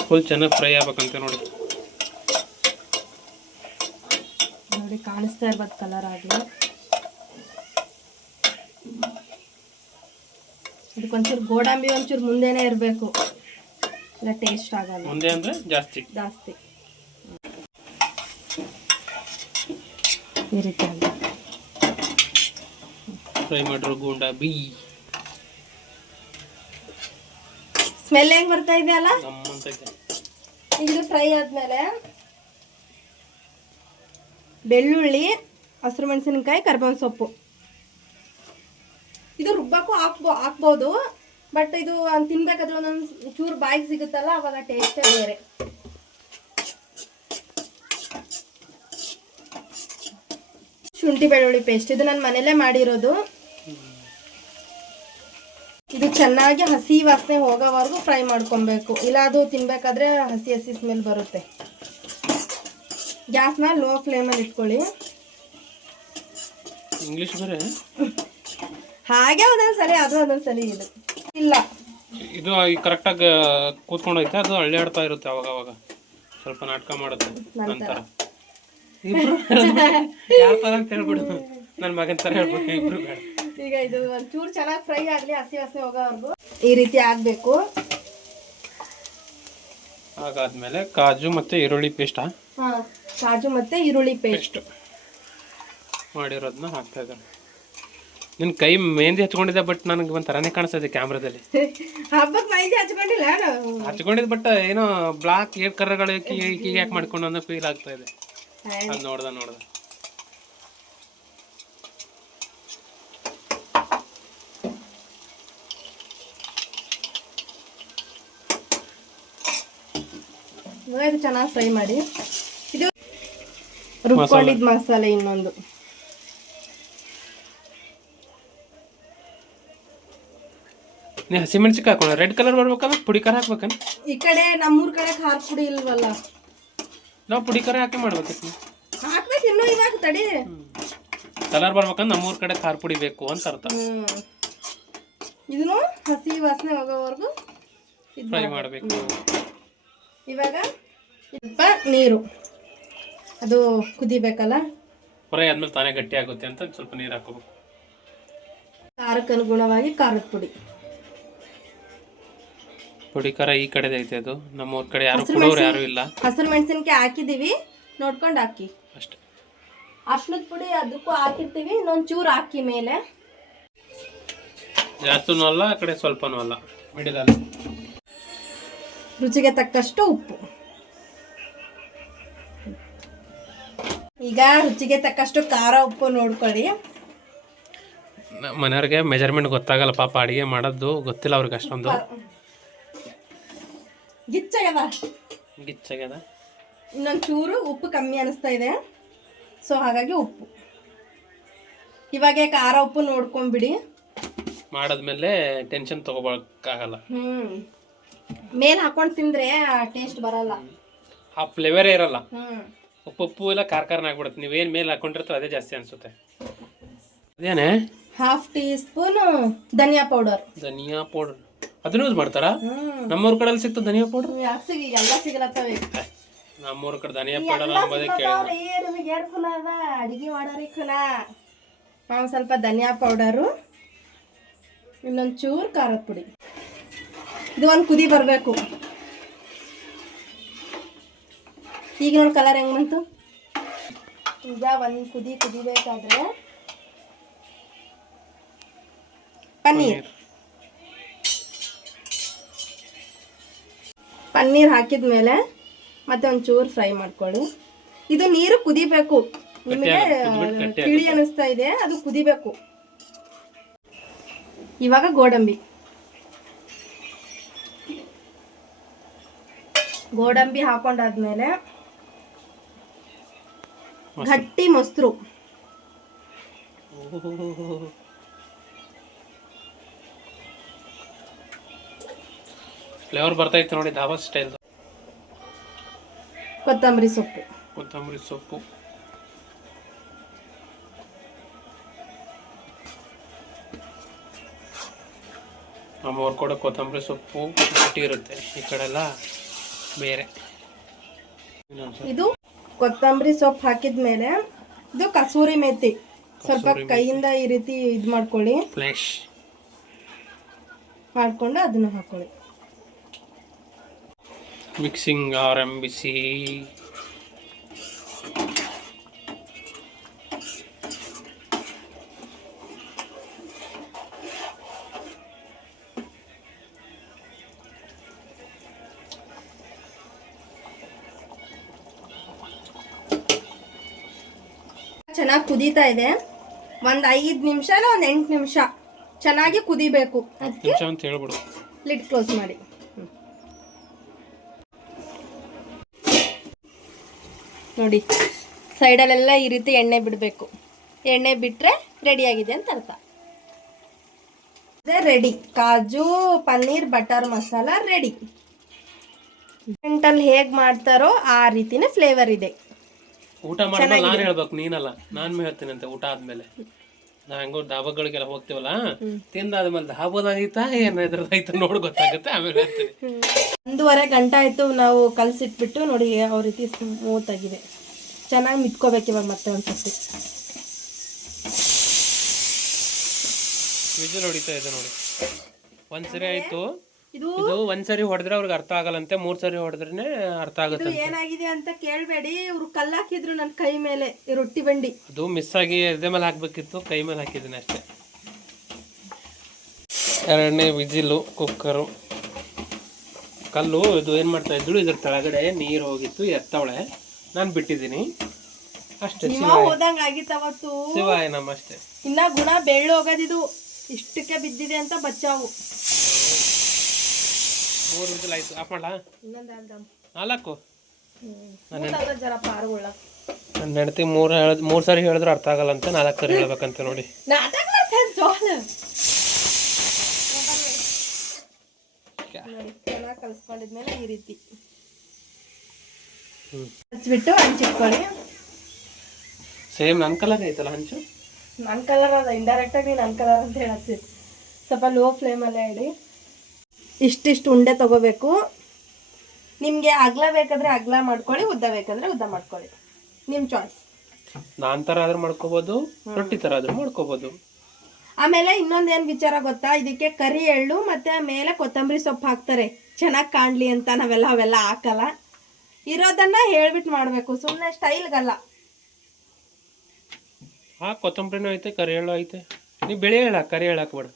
ಫುಲ್ ಚೆನ್ನಾಗಿ ಫ್ರೈ ಆಗ್ಬೇಕಂತ ನೋಡಿ. ನೋಡಿ ಕಾಣಿಸ್ತಾ ಇರ್ಬೋದು ಕಲರ್ ಆಗಿ. ಇದಕ್ಕೊಂಚೂರು ಗೋಡಂಬಿ ಒಂಚೂರು ಮುಂದೆನೇ ಇರಬೇಕು, ಇಲ್ಲ ಟೇಸ್ಟ್ ಆಗಲ್ಲ. ಮುಂದೆ ಅಂದ್ರೆ ಜಾಸ್ತಿ ಈ ರೀತಿ ಫ್ರೈ ಮಾಡಿರೋ ಗೋಡಂಬಿ ಸ್ಮೆಲ್ ಹೆಂಗ್ ಬರ್ತಾ ಇದೆ ಅಲ್ಲ. ನಮ್ಮಂತೈತೆ. ಇದು ಫ್ರೈ ಆದ್ಮೇಲೆ ಬೆಳ್ಳುಳ್ಳಿ, ಹಸಿರು ಮೆಣಸಿನಕಾಯಿ, ಕರಿಬೇವಿನ ಸೊಪ್ಪು, ಇದು ರುಬ್ಬಕ್ಕೂ ಹಾಕ್ಬೋದು. ಬಟ್ ಇದು ತಿನ್ಬೇಕಾದ್ರೆ ಒಂದೊಂದು ಚೂರು ಬಾಯಿಗೆ ಸಿಗುತ್ತಲ್ಲ, ಅವಾಗ ಟೇಸ್ಟೇ ಬೇರೆ. ಶುಂಠಿ ಬೆಳ್ಳುಳ್ಳಿ ಪೇಸ್ಟ್ ಇದು ನಾನು ಮನೇಲೇ ಮಾಡಿರೋದು. ಇದು ಚೆನ್ನಾಗಿ ಹಸಿ ವಾಸನೆ ಹೋಗೋವರೆಗೂ ಫ್ರೈ ಮಾಡ್ಕೊಬೇಕು, ಇಲ್ಲ ಅದು ತಿನ್ಬೇಕಾದ್ರೆ ಹಸಿ ಹಸಿ ಸ್ಮೆಲ್ ಬರುತ್ತೆ. ಗ್ಯಾಸ್ನ ಲೋ ಫ್ಲೇಮಲ್ಲಿ ಇಟ್ಕೊಳ್ಳಿ. ಇಂಗ್ಲಿಷ್ ಬೇರೆ ಹಾಗೆ ಒಂದೊಂದ್ಸಲಿ ಅದು ಒಂದೊಂದ್ಸಲಿ ಇದು ಇಲ್ಲ. ಇದು ಕರೆಕ್ಟಾಗಿ ಕೂತ್ಕೊಂಡೈತೆ, ಅದು ಹಳ್ಳಿಯಾಡ್ತಾ ಇರುತ್ತೆ ಅವಾಗ ಅವಾಗ, ಸ್ವಲ್ಪ ನಾಟಕ ಮಾಡುತ್ತೆ. ನಂತರ ಇಬ್ರು ಯಾವ ಥರ ಅಂತ ಹೇಳ್ಬಿಡು, ನನ್ನ ಮಗನ ಥರ ಹೇಳ್ಬಿಟ್ಟು ಇಬ್ರು ಬೇಡ. ಈಗ ಇದು ಒಂಚೂರು ಚೆನ್ನಾಗಿ ಫ್ರೈ ಆಗಲಿ, ಹಸಿ ವಾಸನೆ ಹೋಗೋವರೆಗೂ ಈ ರೀತಿ ಆಗಬೇಕು. ಹಾಗಾದ್ಮೇಲೆ ಕಾಜು ಮತ್ತು ಈರುಳ್ಳಿ ಪೇಸ್ಟಾ? ಹಾಂ, ಕಾಜು ಮತ್ತು ಈರುಳ್ಳಿ ಪೇಸ್ಟ್ ಮಾಡಿರೋದನ್ನ ಹಾಕ್ತಾ ಇದ್ದಾರೆ. ನಿನ್ನ ಕೈ ಮೆಹಂದಿ ಹಚ್ಕೊಂಡಿದ್ದೆ, ಬಟ್ ನನಗೆ ಒಂದು ಥರನೇ ಕಾಣಿಸ್ತದೆ ಕ್ಯಾಮ್ರಾದಲ್ಲಿ. ಹಬ್ಬಕ್ಕೆ ಮೆಹಂದಿ ಹಚ್ಕೊಂಡಿಲ್ಲ ಹಚ್ಕೊಂಡಿದ್ದು, ಬಟ್ ಏನೋ ಬ್ಲಾಕ್ ಏರ್ ಕರ್ರಗಳು ಕೀಗೆ ಯಾಕೆ ಮಾಡ್ಕೊಂಡು ಅನ್ನೋ ಫೀಲ್ ಆಗ್ತಾ ಇದೆ. ಅದು ನೋಡ್ದ ಇದು ಚೆನ್ನಾಗಿ ಫ್ರೈ ಮಾಡಿ. ಇದು ರುಬ್ಕೊಂಡಿದ್ದ ಮಸಾಲೆ ಇನ್ನೊಂದು. ನೀ ಹಸಿಮೆಣ್ಸಿಕಾಯಿ ಹಾಕೋಣ, ರೆಡ್ ಕಲರ್ ಬರ್ಬೇಕಲ್ಲ, ಪುಡಿ ಖಾರ ಹಾಕ್ಬೇಕನ್? ಈ ಕಡೆ ನಮ್ಮೂರ್ ಕಡೆ ಖಾರ ಪುಡಿ ಇಲ್ವಲ್ಲ, ನಾವು ಪುಡಿ ಖಾರ ಹಾಕಿ ಮಾಡ್ಬೇಕಿತ್ತು. ಹಾಕ್ಬೇಕು ಇನ್ನೂ, ಇವಾಗ ತಡಿ. ಕಲರ್ ಬರ್ಬೇಕಂದ್ರೆ ನಮ್ಮೂರ್ ಕಡೆ ಖಾರ ಪುಡಿ ಬೇಕು ಅಂತ ಅರ್ಥ. ಇದನ್ನು ಹಸಿ ವಾಸನೆ ಹೋಗೋವರೆಗೂ ಫ್ರೈ ಮಾಡಬೇಕು. ಇವಾಗ ಸ್ವಲ್ಪ ನೀರು, ಅದು ಕುದಿಬೇಕಲ್ಲ, ಫ್ರೈ ಆದ್ಮೇಲೆ ತಾನೇ ಗಟ್ಟಿ ಆಗುತ್ತೆ ಅಂತ ಸ್ವಲ್ಪ ನೀರು ಹಾಕೋಬೇಕು. ಖಾರಕ್ಕೆ ಅನುಗುಣವಾಗಿ ಖಾರದ ಪುಡಿ. ಪುಡಿ ಖಾರ ಈ ಕಡೆ ಐತೆ, ಅದು ನಮ್ಮೂರ ಕಡೆ ಯಾರು ಕೊಡೋರು ಯಾರು ಇಲ್ಲ. ಹಸಿರು ಮೆಣಸಿನಕಾಯಿ ಹಾಕಿದೀವಿ, ನೋಡ್ಕೊಂಡು ಹಾಕಿ ಅಷ್ಟೇ. ಅರ್ಶಿನದ ಪುಡಿ ಅದಕ್ಕೂ ಹಾಕಿರ್ತೀವಿ, ಇನ್ನೊಂದು ಚೂರು ಹಾಕಿ ಮೇಲೆ. ಜಾಸ್ತಿನೂ ಅಲ್ಲ, ಆ ಕಡೆ ಸ್ವಲ್ಪನೂ ಅಲ್ಲ, ಮಿಡಲ್ ಅಲ್ಲ. ರುಚಿಗೆ ತಕ್ಕಷ್ಟು ಉಪ್ಪು. ಈಗ ರುಚಿಗೆ ತಕ್ಕಷ್ಟು ಖಾರ ಉಪ್ಪು ನೋಡ್ಕೊಳ್ಳಿ. ಮನೆಯವ್ರಿಗೆ ಮೆಜರ್ಮೆಂಟ್ ಗೊತ್ತಾಗಲ್ಲ ಪಾಪ, ಅಡುಗೆ ಮಾಡೋದು ಗೊತ್ತಿಲ್ಲ ಅವ್ರಿಗೆ ಅಷ್ಟೊಂದು. ಗಿಚ್ಚಾಗ್ಯದ. ಇನ್ನೊಂದು ಚೂರು ಉಪ್ಪು ಕಮ್ಮಿ ಅನಿಸ್ತಾ ಇದೆ, ಸೊ ಹಾಗಾಗಿ ಉಪ್ಪು. ಇವಾಗ ಖಾರ ಉಪ್ಪು ನೋಡ್ಕೊಂಡ್ಬಿಡಿ. ಮಾಡಾದ್ಮೇಲೆ ಟೆನ್ಷನ್ ತಗೋಬೇಕಾಗಲ್ಲ. ಮೇಲ್ ಹಾಕೊಂಡು ತಿಂದ್ರೆ ಟೇಸ್ಟ್ ಬರಲ್ಲ, ಆ ಫ್ಲೇವರೇ ಇರಲ್ಲ. ಉಪ್ಪು ಎಲ್ಲ ಖಾರ ಆಗ್ಬಿಡುತ್ತೆ. ನೀವೇನು ಮೇಲೆ ಹಾಕೊಂಡಿರ್ತೀರ ಅದೇ ಜಾಸ್ತಿ ಅನ್ಸುತ್ತೆ. ಅದೇನೆ ½ ಟೀ ಸ್ಪೂನ್ ಧನಿಯಾ ಪೌಡರ್. ಧನಿಯಾ ಪೌಡರ್ ಅದನ್ನ ಯೂಸ್ ಮಾಡ್ತಾರಾ? ನಮ್ಮೂರ ಕಡೆ ಸಿಗ್ತದೆ ಧನಿಯಾ ಪೌಡರ್? ಎಲ್ಲ ಸಿಗಲತ್ತವೆ ನಮ್ಮೂರ ಕಡೆ ಧನಿಯಾ ಪೌಡರ್ ಅಂಬೋದೇ ಕೇಳಿಲ್ಲ. ಅಡಿಗೆ ಮಾಡೋರಿಕ್ಕನ ನಾವು ಸ್ವಲ್ಪ ಧನಿಯಾ ಪೌಡರು, ಇನ್ನೊಂದು ಚೂರು ಖಾರದ ಪುಡಿ. ಇದು ಒಂದು ಕುದಿ ಬರಬೇಕು. ಈಗ ನೋಡಿ ಕಲರ್ ಹೆಂಗೆ ಬಂತು. ಈಗ ಒಂದು ಕುದಿಬೇಕಾದ್ರೆ ಪನ್ನೀರ್ ಹಾಕಿದ್ಮೇಲೆ ಮತ್ತೆ ಒಂಚೂರು ಫ್ರೈ ಮಾಡ್ಕೊಳ್ಳಿ. ಇದು ನೀರು ಕುದಿಬೇಕು. ನಿಮಗೆ ತಿಳಿ ಅನಿಸ್ತಾ ಇದೆ, ಅದು ಕುದಿಬೇಕು. ಇವಾಗ ಗೋಡಂಬಿ ಹಾಕೊಂಡಾದ್ಮೇಲೆ ಗಟ್ಟಿ ಮೊಸರು, ಫ್ಲೇವರ್ ಬರ್ತೈತೆ ನೋಡಿ ಧಾಬಾ ಸ್ಟೈಲ್. ಕೊತ್ತಂಬರಿ ಸೊಪ್ಪು, ಕೊತ್ತಂಬರಿ ಸೊಪ್ಪು, ನಮ್ಮವ್ರು ಕೂಡ ಕೊತ್ತಂಬರಿ ಸೊಪ್ಪು ಗಟ್ಟಿ ಇರುತ್ತೆ, ಈ ಕಡೆ ಎಲ್ಲ ಬೇರೆ. ಇದು ಕೊತ್ತಂಬರಿ ಸೊಪ್ಪು ಹಾಕಿದ್ಮೇಲೆ ಇದು ಕಸೂರಿ ಮೇಥಿ ಸ್ವಲ್ಪ ಕೈಯಿಂದ ಈ ರೀತಿ ಇದು ಮಾಡ್ಕೊಳ್ಳಿ, ಫ್ಲೆಶ್ ಮಾಡ್ಕೊಂಡು ಅದನ್ನು ಹಾಕೊಳ್ಳಿ. ಮಿಕ್ಸಿಂಗ್ ಆರಂಭಿಸಿ. ಚೆನ್ನಾಗಿ ಕುದೀತಾ ಇದೆ. ಒಂದು 5 ನಿಮಿಷ ಇಲ್ಲ ಒಂದು 8 ನಿಮಿಷ ಚೆನ್ನಾಗಿ ಕುದಿಬೇಕು. ಅದಕ್ಕೆ ಅಂತ ಹೇಳ್ಬಿಡು. ಲಿಡ್ ಕ್ಲೋಸ್ ಮಾಡಿ. ನೋಡಿ ಸೈಡಲ್ಲೆಲ್ಲ ಈ ರೀತಿ ಎಣ್ಣೆ ಬಿಡಬೇಕು. ಎಣ್ಣೆ ಬಿಟ್ಟರೆ ರೆಡಿಯಾಗಿದೆ ಅಂತ ಅರ್ಥ. ಅದೇ ರೆಡಿ, ಕಾಜು ಪನ್ನೀರ್ ಬಟರ್ ಮಸಾಲ ರೆಡಿ. ರೆಸ್ಟೋರೆಂಟಲ್ಲಿ ಹೇಗೆ ಮಾಡ್ತಾರೋ ಆ ರೀತಿನೇ ಫ್ಲೇವರ್ ಇದೆ. ಊಟ ಮಾಡಿದ್ಮೇಲೆ ನಾನು ಹೇಳ್ಬೇಕು, ನೀನಲ್ಲ, ನಾನು ಹೇಳ್ತೀನಿ ಅಂತ. ಊಟ ಆದ್ಮೇಲೆ ನಾ ಹೆಂಗೋ ಧಾಬಾಗಳಿಗೆಲ್ಲ ಹೋಗ್ತೀವಲ್ಲ, ತಿಂದಾದ್ಮೇಲೆ ಧಾಬಾದಾಗೈತಾ ಏನಾದ್ರದಾಯ್ತಾ ನೋಡಿ ಗೊತ್ತಾಗುತ್ತೆ, ಆಮೇಲೆ ಹೇಳ್ತೀನಿ. 1.5 ಗಂಟೆ ಆಯಿತು ನಾವು ಕಲಸಿಟ್ಬಿಟ್ಟು. ನೋಡಿ ಯಾವ ರೀತಿ ಸ್ಮೂತ್ ಆಗಿದೆ. ಚೆನ್ನಾಗಿ ಮಿಟ್ಕೋಬೇಕು ಇವಾಗ ಮತ್ತೆ ಒಂದ್ಸತಿ. ವಿಜಿಲ್ ಹೊಡಿತಾ ಇದೆ ನೋಡಿ. ಒಂದ್ಸರಿ ಆಯ್ತು ಇದು. ಒಂದ್ಸರಿ ಹೊಡೆದ್ರೆ ಅವ್ರಿಗೆ ಅರ್ಥ ಆಗಲ್ಲಂತೆ, 3 ಸರಿ ಹೊಡೆದ್ರೆ ಅರ್ಥ ಆಗುತ್ತೆ. ಏನಾಗಿದೆ ಅಂತ ಕೇಳಬೇಡಿ, ಇವ್ರು ಕಲ್ಲು ಹಾಕಿದ್ರು ನನ್ನ ಕೈ ಮೇಲೆ, ಈ ರೊಟ್ಟಿ ಬಂಡಿ ಅದು ಮಿಸ್ ಆಗಿ ಎದೆ ಮೇಲೆ ಹಾಕ್ಬೇಕಿತ್ತು, ಕೈ ಮೇಲೆ ಹಾಕಿದ್ದೀನಿ ಅಷ್ಟೇ. 2ನೇ ವಿಜಿಲು ಕುಕ್ಕರು. ಕಲ್ಲು ಇದು ಏನು ಮಾಡ್ತಾ ಇದ್ರು, ಇದ್ರ ಕೆಳಗಡೆ ನೀರು ಹೋಗಿತ್ತು, ಎತ್ತವಳೆ, ನಾನು ಬಿಟ್ಟಿದ್ದೀನಿ ಅಷ್ಟೇ. ಹೋದಂಗ ಆಗಿತ್ತವತ್ತು. ಶಿವಾಯ ನಮ್ಮ ಅಷ್ಟೇ. ಇನ್ನ ಗುಣ ಬೆಳ್ಳು ಹೋಗೋದಿದು, ಇಷ್ಟಕ್ಕೆ ಬಿದ್ದಿದೆ ಅಂತ ಬಚ್ಚಾವು. 3 ವಿಜಿಲ್ ಆಯ್ತು. ಆಫ್ ಮಾಡ್ಲಾ? ಇನ್ನೊಂದು 4. ಜರ ಪಾರುಗಳ ನನ್ನ ಹೆಂಡತಿ 3 ಸರಿ ಹೇಳಿದ್ರು ಅರ್ಥ ಆಗಲ್ಲ ಅಂತ, 4 ಸರಿ ಹೇಳ್ಬೇಕಂತ ನೋಡಿ. ಚೆನ್ನಾಗಿ ಕಲ್ಸ್ಕೊಂಡಿದ್ಮೇಲೆ ಈ ರೀತಿ ಹಚ್ಬಿಟ್ಟು ಹಂಚಿಟ್ಕೊಳ್ಳಿ. ಸೇಮ್ ನನ್ನ ಕಲರ್ ಐತಲ್ಲ ಹಂಚು. ನನ್ನ ಕಲರ್ ಅದ, ಇಂಡೈರೆಕ್ಟ್ ಆಗಿ ನನ್ನ ಕಲರ್ ಅಂತ ಹೇಳತ್ತೀನಿ. ಸ್ವಲ್ಪ ಲೋ ಫ್ಲೇಮಲ್ಲೇ ಇಡಿ. ಇಷ್ಟಿಷ್ಟು ಉಂಡೆ ತಗೋಬೇಕು. ನಿಮಗೆ ಅಗಲ ಬೇಕಾದ್ರೆ ಅಗಲ ಮಾಡ್ಕೊಳ್ಳಿ, ಉದ್ದ ಬೇಕಾದ್ರೆ ಉದ್ದ ಮಾಡ್ಕೊಳ್ಳಿ, ನಿಮ್ಮ ಚಾಯ್ಸ್. ನಾನ್ ಥರ ಆದ್ರೂ ಮಾಡ್ಕೋಬೋದು, ರೊಟ್ಟಿ ಥರ ಆದ್ರೂ ಮಾಡ್ಕೋಬೋದು. ಆಮೇಲೆ ಇನ್ನೊಂದೇನು ವಿಚಾರ ಗೊತ್ತಾ, ಇದಕ್ಕೆ ಕರಿ ಎಳ್ಳು ಮತ್ತೆ ಮೇಲೆ ಕೊತ್ತಂಬರಿ ಸೊಪ್ಪು ಹಾಕ್ತಾರೆ ಚೆನ್ನಾಗಿ ಕಾಣಲಿ ಅಂತ. ಅವೆಲ್ಲ ಹಾಕಲ್ಲ, ಇರೋದನ್ನ ಹೇಳ್ಬಿಟ್ಟು ಮಾಡಬೇಕು, ಸುಮ್ಮನೆ ಸ್ಟೈಲ್ಗಲ್ಲ. ಕೊತ್ತಂಬರಿನೂ ಐತೆ, ಕರಿ ಎಳ್ಳು ಐತೆ. ನೀವು ಬೆಳೆ ಹೇಳ, ಕರಿ ಎಳ್ಳು ಹಾಕ್ಬೇಡ.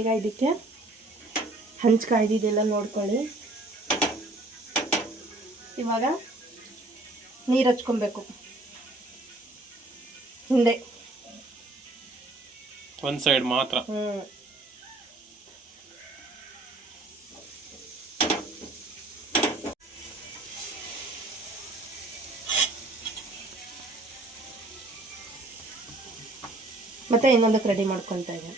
ಈಗ ಇದಕ್ಕೆ ಹಂಚ್ಕಾಯ್ದಿದೆಲ್ಲ ನೋಡ್ಕೊಳ್ಳಿ. ಇವಾಗ ನೀರು ಹಚ್ಕೊಬೇಕು ಹಿಂದೆ, ಒಂದು ಸೈಡ್ ಮಾತ್ರ. ಮತ್ತೆ ಇನ್ನೊಂದಕ್ಕೆ ರೆಡಿ ಮಾಡ್ಕೊತಾ ಇದೆ.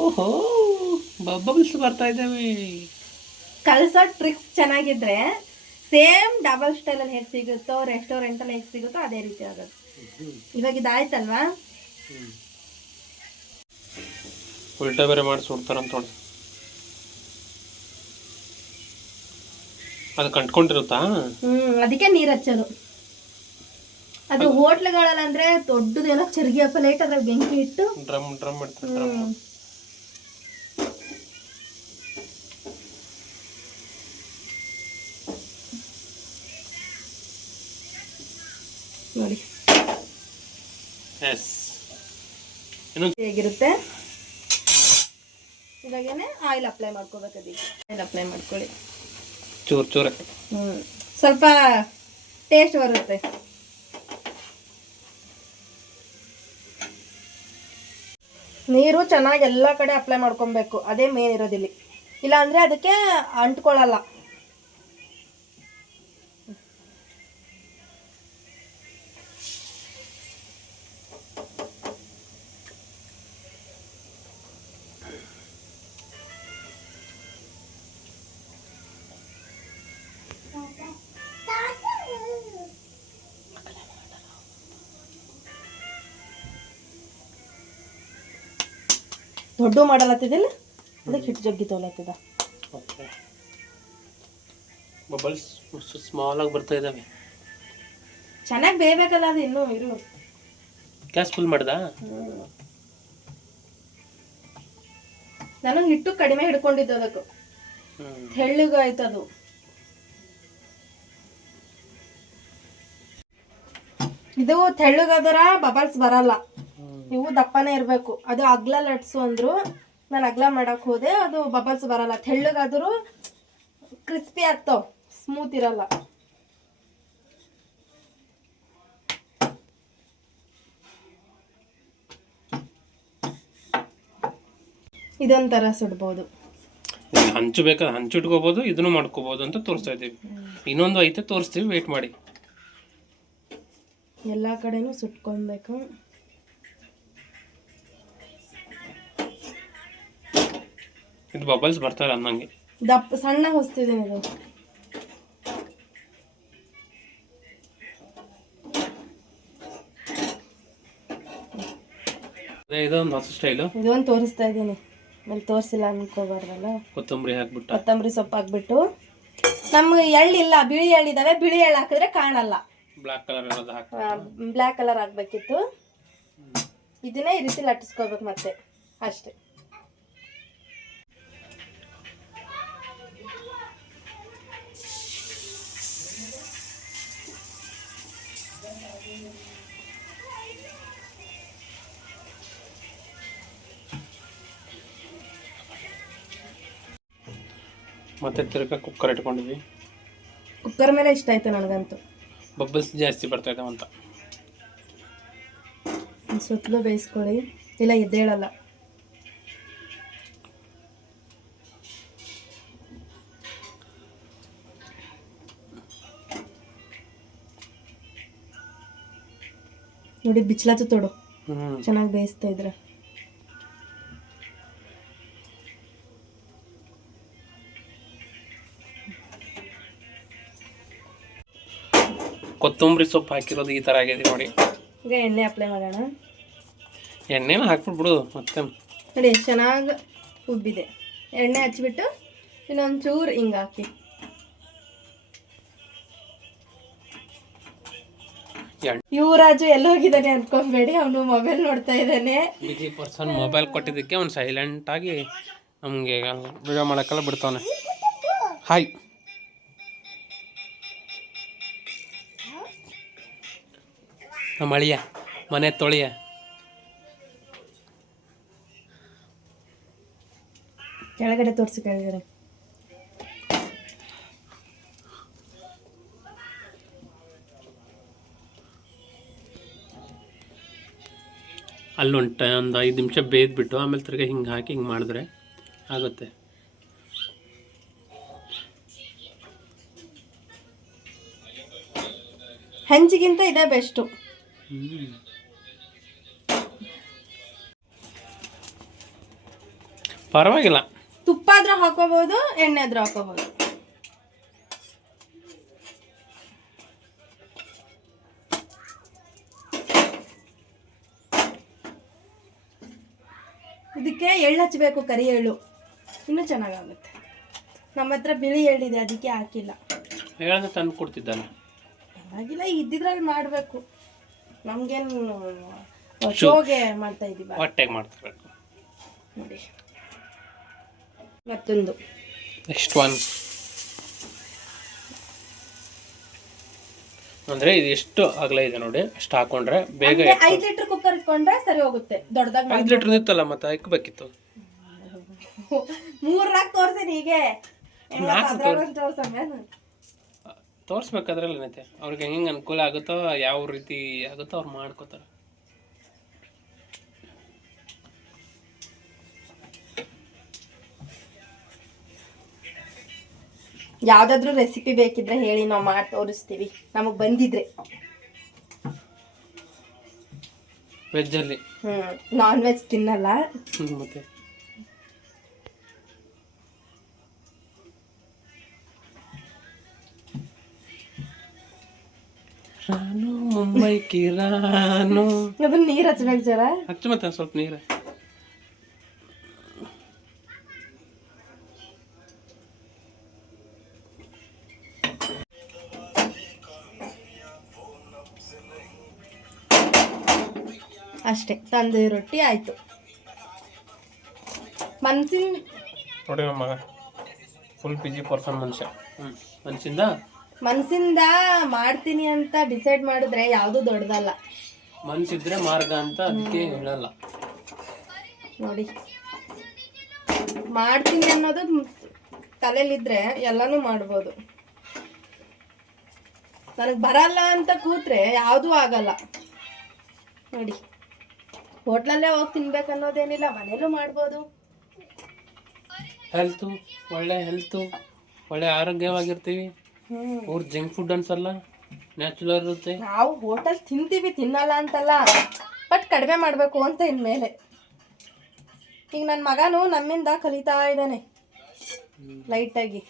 ಓಹೋ, ಬಬಲ್ಸ್ ಬರ್ತಾ ಇದ್ದಾವೆ. ಕಲ್ಸೋ ಟ್ರಿಕ್ಸ್ ಚೆನ್ನಾಗಿದ್ರೆ ಸೇಮ್ ಡಬಲ್ ಸ್ಟೈಲಲ್ಲಿ ಹೇಗೆ ಸಿಗುತ್ತೋ, ರೆಸ್ಟೋರೆಂಟಲ್ಲಿ ಹೇಗೆ ಸಿಗುತ್ತೋ ಅದೇ ರೀತಿ ಆಗೋದು. ಇವಾಗ ಇದಾಯ್ತಲ್ವಾ, ಉಲ್ಟಾ ಬೇರೆ ಮಾಡಿ ಸುಡ್ತಾರಂತ ನೋಡಿ. ಅದು ಕಂಟ್ಕೊಂಡಿರುತ್ತಾ? ಅದಕ್ಕೆ ನೀರು ಹಚ್ಚೋದು. ಅದು ಹೋಟ್ಲುಗಳಲ್ಲಂದ್ರೆ ದೊಡ್ಡದೇನೋ ಚರ್ಗಿ ಪ್ಲೇಟ್ ಅದ್ರಾಗ ಬೆಂಕಿ ಇಟ್ಟು ಡ್ರಮ್ ಮಾಡ್ತಾರೆ. ನೋಡಿ ಹೇಗಿರುತ್ತೆ. ಇವಾಗೇನೆ ಆಯಿಲ್ ಅಪ್ಲೈ ಮಾಡ್ಕೋಬೇಕು. ಅದಕ್ಕೆ ಆಯಿಲ್ ಅಪ್ಲೈ ಮಾಡ್ಕೊಳ್ಳಿ. ಚೂರು ಚೂರು. ಸ್ವಲ್ಪ ಟೇಸ್ಟ್ ಬರುತ್ತೆ. ನೀರು ಚೆನ್ನಾಗಿ ಎಲ್ಲ ಕಡೆ ಅಪ್ಲೈ ಮಾಡ್ಕೊಬೇಕು, ಅದೇ ಮೇನ್ ಇರೋದಿಲ್ಲಿ. ಇಲ್ಲ ಅಂದರೆ ಅದಕ್ಕೆ ಅಂಟ್ಕೊಳ್ಳಲ್ಲ. ದೊಡ್ಡ ಮಾಡಲತ್ತಿದಿಲ್ಲ, ಅದಕ್ಕೆ ಹಿಟ್ಟು ಜಗ್ಗಿ ತೊಗೊಳತ್ತದ. ಬಬಲ್ಸ್ ಸ್ಮಾಲ್ ಆಗಿ ಬರ್ತಾ ಇದ್ದಾವೆ. ಚೆನ್ನಾಗಿ ಬೇಯಬೇಕಲ್ಲ ಅದು ಇನ್ನೂ. ಇರು, ಗ್ಯಾಸ್ ಫುಲ್ ಮಾಡ್ದಾ? ನಾನು ಹಿಟ್ಟು ಕಡಿಮೆ ಹಿಡ್ಕೊಂಡಿದ್ದು, ಅದಕ್ಕೆ ತೆಳ್ಳಗಾಯ್ತು ಅದು. ಇದು ತೆಳ್ಳಗಾದ್ರ ಬಬಲ್ಸ್ ಬರಲ್ಲ, ಇವು ದಪ್ಪನೇ ಇರಬೇಕು. ಅದು ಅಗ್ಲ ಲಟ್ಸು ಅಂದ್ರು, ನಾನು ಅಗ್ಲ ಮಾಡಕ್ ಹೋದೆ, ಅದು ಬಬಲ್ಸ್ ಬರಲ್ಲ. ತೆಳ್ಳಗಾದ್ರೂ ಕ್ರಿಸ್ಪಿ ಆಗ್ತಾವ, ಸ್ಮೂತ್ ಇರಲ್ಲ. ಇದೊಂಥರ ಸುಡ್ಬೋದು. ಹಂಚು ಬೇಕಾದ್ರೆ ಹಂಚು ಇಟ್ಕೋಬಹುದು, ಇದನ್ನು ಮಾಡ್ಕೋಬಹುದು ಅಂತ ತೋರಿಸ್ತಾ ಇದ್ದೀವಿ. ಇನ್ನೊಂದು ಐತೆ ತೋರಿಸ್ತೀವಿ, ವೇಟ್ ಮಾಡಿ. ಎಲ್ಲ ಕಡೆನೂ ಸುಟ್ಕೊಬೇಕು. ಇದು ಬಬಲ್ಸ್ ಬರ್ತಾರೆ ಅನ್ನಂಗೆ. ದಪ್ಪ ಸಣ್ಣ ಹೊಸ್ತಿದ್ದೀನಿ ಇದು. ಇದೊಂದು ಹೊಸ ಸ್ಟೈಲು. ಇದೊಂದು ತೋರಿಸ್ತಾ ಇದ್ದೀನಿ, ಆಮೇಲೆ ತೋರಿಸಿಲ್ಲ ಅನ್ಕೋಬಾರ್ದಲ್ಲ. ಕೊತ್ತಂಬರಿ ಹಾಕ್ಬಿಟ್ಟು, ಕೊತ್ತಂಬರಿ ಸೊಪ್ಪು ಹಾಕ್ಬಿಟ್ಟು. ನಮ್ಗೆ ಎಳ್ಳಿಲ್ಲ, ಬಿಳಿ ಎಳ್ಳಿದಾವೆ. ಬಿಳಿ ಎಳ್ಳು ಹಾಕಿದ್ರೆ ಕಾಣಲ್ಲ. ಬ್ಲಾಕ್ ಕಲರ್ ಬ್ಲ್ಯಾಕ್ ಕಲರ್ ಹಾಕ್ಬೇಕಿತ್ತು. ಇದನ್ನೇ ಈ ರೀತಿ ಲಟ್ಟಿಸ್ಕೋಬೇಕು ಮತ್ತೆ, ಅಷ್ಟೇ. ಮತ್ತೆ ತಿರ್ಗಾ ಕುಕ್ಕರ್ ಇಟ್ಕೊಂಡಿದ್ವಿ. ಕುಕ್ಕರ್ ಮೇಲೆ ಇಷ್ಟ ಆಯ್ತು ನನಗಂತೂ. ಬಬ್ಬಲ್ಸ್ ಜಾಸ್ತಿ ಬರ್ತಾ ಇದಾವೆ ಅಂತ. ಸುತ್ತಲೂ ಬೇಯಿಸ್ಕೊಳ್ಳಿ, ಇಲ್ಲ ಎದ್ದೇಳಲ್ಲ. ನೋಡಿ ಬಿಚ್ಲಾತು ತೊಡು, ಚೆನ್ನಾಗಿ ಬೇಯಿಸ್ತಾ ಇದ್ರೆ. ಕೊತ್ತಂಬರಿ ಸೊಪ್ಪು ಹಾಕಿರೋದು ಈ ಥರ ಆಗಿದೆ ನೋಡಿ. ಈಗ ಎಣ್ಣೆ ಅಪ್ಲೈ ಮಾಡೋಣ. ಎಣ್ಣೆನ ಹಾಕ್ಬಿಟ್ಬಿಡು ಮತ್ತೆ. ನೋಡಿ ಚೆನ್ನಾಗಿ ಉಬ್ಬಿದೆ. ಎಣ್ಣೆ ಹಚ್ಬಿಟ್ಟು ಇನ್ನೊಂದು ಚೂರು ಹಿಂಗೆ ಹಾಕಿ. ಯುವರಾಜು ಎಲ್ಲ ಹೋಗಿದ್ದಾನೆ ಅನ್ಕೊಂಬೇಡಿ, ಅವನು ಮೊಬೈಲ್ ನೋಡ್ತಾ ಇದ್ದಾನೆ. ಬಿಜಿ ಪರ್ಸನ್ ಮೊಬೈಲ್ ಕೊಟ್ಟಿದ್ದಕ್ಕೆ ಅವ್ನು ಸೈಲೆಂಟ್ ಆಗಿ ನಮಗೆ ವಿಡಿಯೋ ಮಾಡೋಕ್ಕೆಲ್ಲ ಬಿಡ್ತಾನೆ. ಹಾಯ್. ನಮ್ಮ ಅಳಿಯ ಮನೆ ತೊಳೆಯ. ಕೆಳಗಡೆ ತೋರಿಸಿ, ಕೆಳಗಡೆ. ಅಲ್ಲೊಂದು 5 ನಿಮಿಷ ಬೇಯ್ದುಬಿಟ್ಟು ಆಮೇಲೆ ತಿರ್ಗಿ ಹಿಂಗೆ ಹಾಕಿ ಹಿಂಗೆ ಮಾಡಿದ್ರೆ ಆಗುತ್ತೆ. ಹೆಂಚಿಗಿಂತ ಇದೇ ಬೆಸ್ಟು. ಪರವಾಗಿಲ್ಲ. ತುಪ್ಪ ಆದ್ರೂ ಹಾಕೋಬಹುದು, ಎಣ್ಣೆ ಆದ್ರೂ ಹಾಕೋಬಹುದು. ಇದಕ್ಕೆ ಎಳ್ಳು ಹಚ್ಚಬೇಕು, ಕರಿ ಎಳ್ಳು, ಇನ್ನೂ ಚೆನ್ನಾಗಾಗುತ್ತೆ. ನಮ್ಮ ಹತ್ರ ಬಿಳಿ ಎಳ್ಳಿದೆ, ಅದಕ್ಕೆ ಹಾಕಿಲ್ಲ. ಹೇಳಿದ್ರೆ ತಂದು ಕೊಡ್ತಿದ್ದಾನೆ. ಆಗಿಲ್ಲ, ಇದ್ದಿದ್ರಲ್ಲಿ ಮಾಡಬೇಕು. ನಮ್ಗೇನು ಶೋಗೆ ಮಾಡ್ತಾ ಇದ್ದೀವಿ, ಹೊಟ್ಟೆಗೆ ಮಾಡ್ತಿರ್ಬೇಕು ನೋಡಿ. ಮತ್ತೊಂದು ನೆಕ್ಸ್ಟ್ ಒನ್ ಅಂದರೆ ಇದು ಎಷ್ಟು ಅಗಲ ಇದೆ ನೋಡಿ, ಅಷ್ಟು ಹಾಕೊಂಡ್ರೆ ಬೇಗ. 5 ಲೀಟರ್ ಕುಕ್ಕರ್ ಇಟ್ಕೊಂಡ್ರೆ ಸರಿ ಹೋಗುತ್ತೆ. ದೊಡ್ಡದಾಗಿ 5 ಲೀಟರ್ ಇತ್ತಲ್ಲ, ಮತ್ತೆ ಹಾಕಬೇಕಿತ್ತು. 3 ತೋರ್ಸಿನಿ ಹೀಗೆ ತೋರ್ಸಮ್ಮೇನು ತೋರಿಸ್ಬೇಕಾದ್ರಲ್ಲ ಏನೈತೆ ಅವ್ರಿಗೆ ಹೆಂಗೆ ಅನುಕೂಲ ಆಗುತ್ತೋ ಯಾವ ರೀತಿ ಆಗುತ್ತೋ ಅವ್ರು ಮಾಡ್ಕೋತಾರೆ. ಯಾವ್ದಾದ್ರು ರೆಸಿಪಿ ಬೇಕಿದ್ರೆ ಹೇಳಿ, ನಾವು ಮಾಡಿ ತೋರಿಸ್ತೀವಿ ನಮಗ್ ಬಂದಿದ್ರೆ. ವೆಜ್ಜಲ್ಲಿ ನಾನ್ ವೆಜ್ ತಿನ್ನಲ್ಲ. ಮತ್ತೆ ರಾನು ಮುಂಬೈಕಿ ರಾನು ಅದನ್ನ ನೀರ್ ಹಚ್ಬೇಕು ಜರ. ಹಚ್ಚು ಮತ್ತೆ ಸ್ವಲ್ಪ ನೀರು. ಅಷ್ಟೇ, ತಂದೂರಿ ರೊಟ್ಟಿ ಆಯ್ತು. ಮನ್ಸಿನ ನೋಡಿ ನಮ್ಮ ಮಗ ಫುಲ್ PG ಪರ್ಸನ್ ಮನುಷ್ಯ. ಮನ್ಸಿಂದ ಮಾಡ್ತೀನಿ ಅಂತ ಡಿಸೈಡ್ ಮಾಡಿದ್ರೆ ಯಾವುದು ದೊಡ್ಡದಲ್ಲ. ಮನ್ಸಿದ್ರೆ ಮಾರ್ಗ ಅಂತ ಅದಕ್ಕೆ ಹೇಳಲ್ಲ. ನೋಡಿ, ಮಾಡ್ತೀನಿ ಅನ್ನೋದು ತಲೆಲಿದ್ರೆ ಎಲ್ಲಾನು ಮಾಡ್ಬೋದು. ನನಗೆ ಬರಲ್ಲ ಅಂತ ಕೂತ್ರೆ ಯಾವುದೂ ಆಗಲ್ಲ. ನೋಡಿ, ಹೋಟ್ಲಲ್ಲೇ ಹೋಗಿ ತಿನ್ಬೇಕು ಅನ್ನೋದೇನಿಲ್ಲ, ಮನೇಲೂ ಮಾಡ್ಬೋದು. ಒಳ್ಳೆ ಆರೋಗ್ಯವಾಗಿರ್ತೀವಿ. ಅವ್ರ ಜಂಕ್ ಫುಡ್ ಅನ್ಸಲ್ಲ, ನ್ಯಾಚುರಲ್ ಇರುತ್ತೆ. ನಾವು ಹೋಟೆಲ್ ತಿಂತೀವಿ, ತಿನ್ನಲ್ಲ ಅಂತಲ್ಲ, ಬಟ್ ಕಡಿಮೆ ಮಾಡಬೇಕು ಅಂತ ಇನ್ಮೇಲೆ. ಈಗ ನನ್ನ ಮಗನು ನಮ್ಮಿಂದ ಕಲಿತಾ ಇದ್ದಾನೆ ಲೈಟಾಗಿ.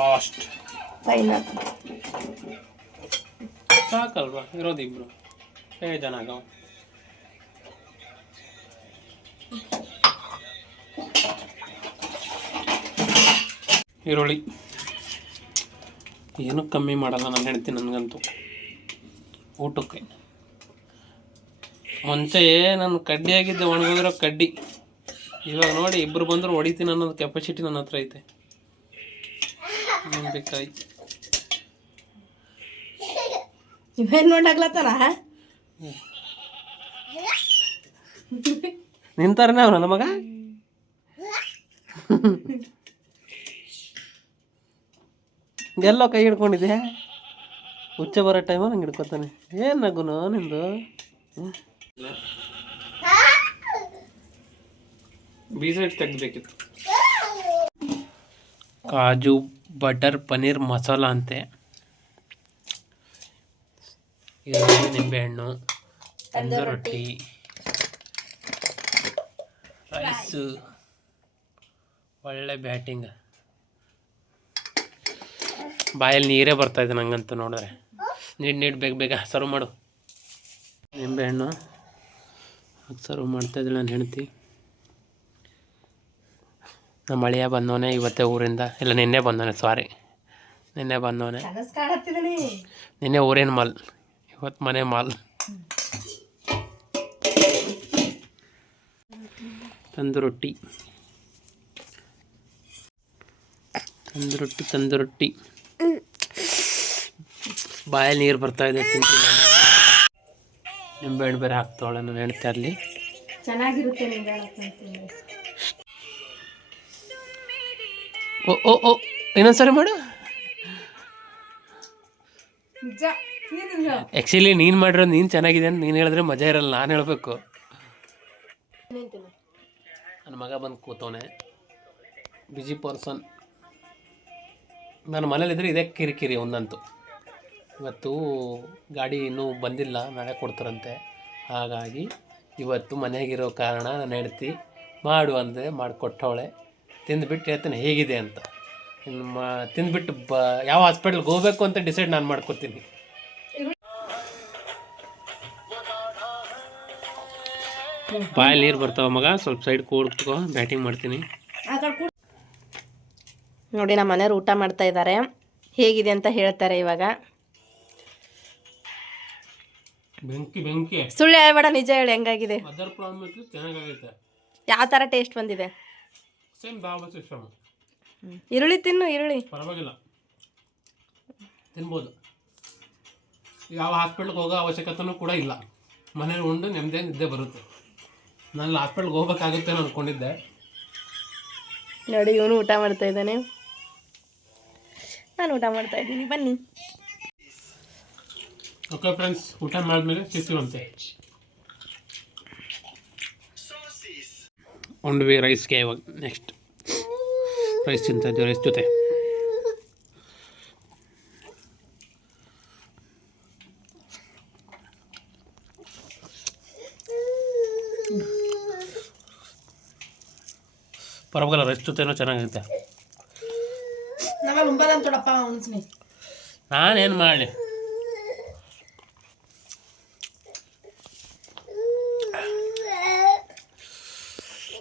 ಲಾಸ್ಟ್ ಫೈನಲ್ ಸಾಕಲ್ವಾ, ಇರೋದಿಬ್ರು 7 ಜನ ಆಗವ. ಈರುಳ್ಳಿ ಏನೂ ಕಮ್ಮಿ ಮಾಡಲ್ಲ ನಾನು ಹೇಳ್ತೀನಿ. ನನಗಂತೂ ಊಟಕ್ಕೆ ಮುಂಚೆ ನಾನು ಕಡ್ಡಿ ಆಗಿದ್ದೆ, ಒಣಗೋಗಿರೋ ಕಡ್ಡಿ. ಇವಾಗ ನೋಡಿ, ಇಬ್ಬರು ಬಂದರೂ ಹೊಡಿತೀನಿ ಅನ್ನೋದು ಕೆಪಾಸಿಟಿ ನನ್ನ ಹತ್ರ ಐತೆ. ಏನು ಬೇಕಾಯ್ತು ಇವೇನು ನೋಡಾಗ್ಲತ್ತಾರ ನಿಂತಾರನೇ ಅವನ ಮಗ. ಎಲ್ಲೋ ಕೈ ಹಿಡ್ಕೊಂಡಿದ್ದೆ, ಹುಚ್ಚ ಬರೋ ಟೈಮಲ್ಲಿ ನಂಗೆ ಹಿಡ್ಕೊತಾನೆ. ಏನು ನಗುನು ನಿಂದು? ಬೀಜ ತೆಗ್ಬೇಕಿತ್ತು. ಕಾಜು ಬಟರ್ ಪನ್ನೀರ್ ಮಸಾಲ ಅಂತೆ. ಈರುಳ್ಳಿ, ನಿಂಬೆಹಣ್ಣು, ತಂದೂರಿ ರೊಟ್ಟಿ, ರೈಸು, ಒಳ್ಳೆ ಬ್ಯಾಟಿಂಗ್. ಬಾಯಲ್ಲಿ ನೀರೇ ಬರ್ತಾಯಿದೆ ನಂಗಂತೂ ನೋಡಿದ್ರೆ. ನೀಡು ಬೇಗ ಸರ್ವ್ ಮಾಡು. ನಿಂಬೆಹಣ್ಣು ಸರ್ವ್ ಮಾಡ್ತಾಯಿದ್ದೆ ನಾನು ಹೆಂಡ್ತಿ. ನಮ್ಮ ಅಳಿಯ ಬಂದವನೇ ಇವತ್ತೇ ಊರಿಂದ, ಇಲ್ಲ ನಿನ್ನೆ ಬಂದವನೇ, ನಿನ್ನೆ ಬಂದವನೇ. ನಿನ್ನೆ ಊರಿನ ಮಾಲ್, ಇವತ್ತು ಮನೆ ಮಾಲ್. ತಂದೂರಿ ರೊಟ್ಟಿ ಬಾಯಲ್ಲಿ ನೀರು ಬರ್ತಾಯಿದೆ. ತಿಂತೀನಿ. ನಿಂಬೆಹಣ್ಣು ಬೇರೆ ಹಾಕ್ತಾವಳೆ ನಾನು ಹೆಣ್ತಾ ಇರಲಿ. ಚೆನ್ನಾಗಿರುತ್ತೆ. ಓ ಇನ್ನೊಂದ್ಸರಿ ಮಾಡು. ಆ್ಯಕ್ಚುಲಿ ನೀನು ಮಾಡಿರೋದು ನೀನು ಚೆನ್ನಾಗಿದೆ ಅಂತ ನೀನು ಹೇಳಿದ್ರೆ ಮಜಾ ಇರಲ್ಲ, ನಾನು ಹೇಳಬೇಕು. ನನ್ನ ಮಗ ಬಂದು ಕೂತವನೆ, ಬಿಜಿ ಪರ್ಸನ್. ನನ್ನ ಮನೇಲಿದ್ರೆ ಇದೇ ಕಿರಿಕಿರಿ ಒಂದಂತೂ. ಇವತ್ತು ಗಾಡಿ ಇನ್ನೂ ಬಂದಿಲ್ಲ, ನಾಳೆ ಕೊಡ್ತಾರಂತೆ. ಹಾಗಾಗಿ ಇವತ್ತು ಮನೆಯಾಗಿರೋ ಕಾರಣ ನಾನು ಹೆಂಡ್ತಿ ಮಾಡು ಅಂದರೆ ಮಾಡಿಕೊಟ್ಟವಳೆ. ತಿಂದುಬಿಟ್ಟು ಹೇಳ್ತೀನಿ ಹೇಗಿದೆ ಅಂತ. ತಿಂದುಬಿಟ್ಟು ಯಾವ ಹಾಸ್ಪಿಟ್ಲ್ಗೆ ಹೋಗಬೇಕು ಅಂತ ಡಿಸೈಡ್ ನಾನು ಮಾಡ್ಕೊತೀನಿ. ಬಾಯಲ್ಲಿ ನೀರು ಬರ್ತಾವ ಮಗ, ಸ್ವಲ್ಪ ಸೈಡ್ ಕೂಡ್ಕೋ, ಬ್ಯಾಟಿಂಗ್ ಮಾಡ್ತೀನಿ. ನೋಡಿ, ನಮ್ಮ ಮನೆಯವ್ರು ಊಟ ಮಾಡ್ತಾ ಇದ್ದಾರೆ. ಹೇಗಿದೆ ಅಂತ ಹೇಳ್ತಾರೆ ಇವಾಗ. ಬೆಂಕಿ ಸುಳ್ಳು ಹೇಳ್ಬೇಡ, ನಿಜ ಹೇಳಿ ಹೆಂಗಾಗಿದೆ. ಅದರ್ ಪ್ರಾಬ್ಲಮ್ ಚೆನ್ನಾಗೈತೆ. ಯಾವ ಥರ ಟೇಸ್ಟ್ ಬಂದಿದೆ? Same dhaba system. ಈರುಳ್ಳಿ ತಿನ್ನು, ಈರುಳ್ಳಿ ಪರವಾಗಿಲ್ಲ, ತಿನ್ಬೋದು. ಯಾವ ಹಾಸ್ಪಿಟ್ಲ್ಗೆ ಹೋಗೋ ಅವಶ್ಯಕತೆನೂ ಕೂಡ ಇಲ್ಲ. ಮನೇಲಿ ಉಂಡು ನೆಮ್ಮದಿಯಾಗಿ ನಿದ್ದೆ ಬರುತ್ತೆ. ನಾನು ಹಾಸ್ಪಿಟ್ಲ್ಗೆ ಹೋಗ್ಬೇಕಾಗುತ್ತೆ ಅಂತ ಅಂದ್ಕೊಂಡಿದ್ದೆ. ನೋಡಿ ಇವನು ಊಟ ಮಾಡ್ತಾ ಇದ್ದಾನೆ, ನಾನು ಊಟ ಮಾಡ್ತಾ ಇದ್ದೀನಿ. ಬನ್ನಿ. ಓಕೆ ಫ್ರೆಂಡ್ಸ್, ಊಟ ಮಾಡಿದ್ಮೇಲೆ ಸಿಗ್ತೀವಂತೆ. ಉಂಡ್ವಿ ರೈಸ್ಗೆ. ಇವಾಗ ನೆಕ್ಸ್ಟ್ ರೈಸ್ ತಿಂತಾ ಇದ್ದೀವಿ, ರೈಸ್ ಜೊತೆ ಪರವಾಗಿಲ್ಲ, ರೈಸ್ ಜೊತೆನೂ ಚೆನ್ನಾಗಿರುತ್ತೆ. ನಾನೇನು ಮಾಡಲಿ,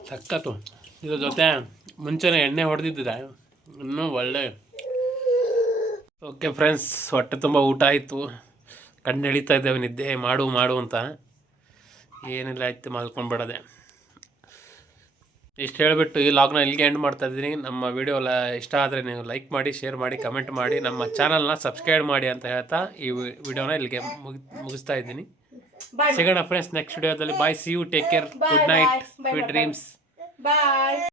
ಸಕ್ಕತ್ತು. ಇದ್ರ ಜೊತೆ ಮುಂಚೆನೇ ಎಣ್ಣೆ ಹೊಡೆದಿದ್ದಿದೆ, ಇನ್ನೂ ಒಳ್ಳೆ. ಓಕೆ ಫ್ರೆಂಡ್ಸ್, ಹೊಟ್ಟೆ ತುಂಬ ಊಟ ಆಯಿತು. ಕಣ್ಣು ಎಳಿತಾ ಇದ್ದೇವೆ ನಿದ್ದೆ ಮಾಡು ಅಂತ. ಏನಿಲ್ಲ, ಆಯ್ತು ಮಲ್ಕೊಂಡ್ಬಿಡೋದೆ. ಇಷ್ಟು ಹೇಳಿಬಿಟ್ಟು ಈ ಲಾಗ್ನ ಇಲ್ಲಿಗೆ ಎಂಡ್ ಮಾಡ್ತಾ ಇದ್ದೀನಿ. ನಮ್ಮ ವಿಡಿಯೋ ಇಷ್ಟ ಆದರೆ ನೀವು ಲೈಕ್ ಮಾಡಿ, ಶೇರ್ ಮಾಡಿ, ಕಮೆಂಟ್ ಮಾಡಿ, ನಮ್ಮ ಚಾನಲ್ನ ಸಬ್ಸ್ಕ್ರೈಬ್ ಮಾಡಿ ಅಂತ ಹೇಳ್ತಾ ಈ ವಿಡಿಯೋನ ಇಲ್ಲಿಗೆ ಮುಗಿಸ್ತಾ ಇದ್ದೀನಿ. ಸಿಗೋಣ ಫ್ರೆಂಡ್ಸ್ ನೆಕ್ಸ್ಟ್ ವಿಡಿಯೋದಲ್ಲಿ. Bye, see you, take care, good night, sweet dreams. Bye.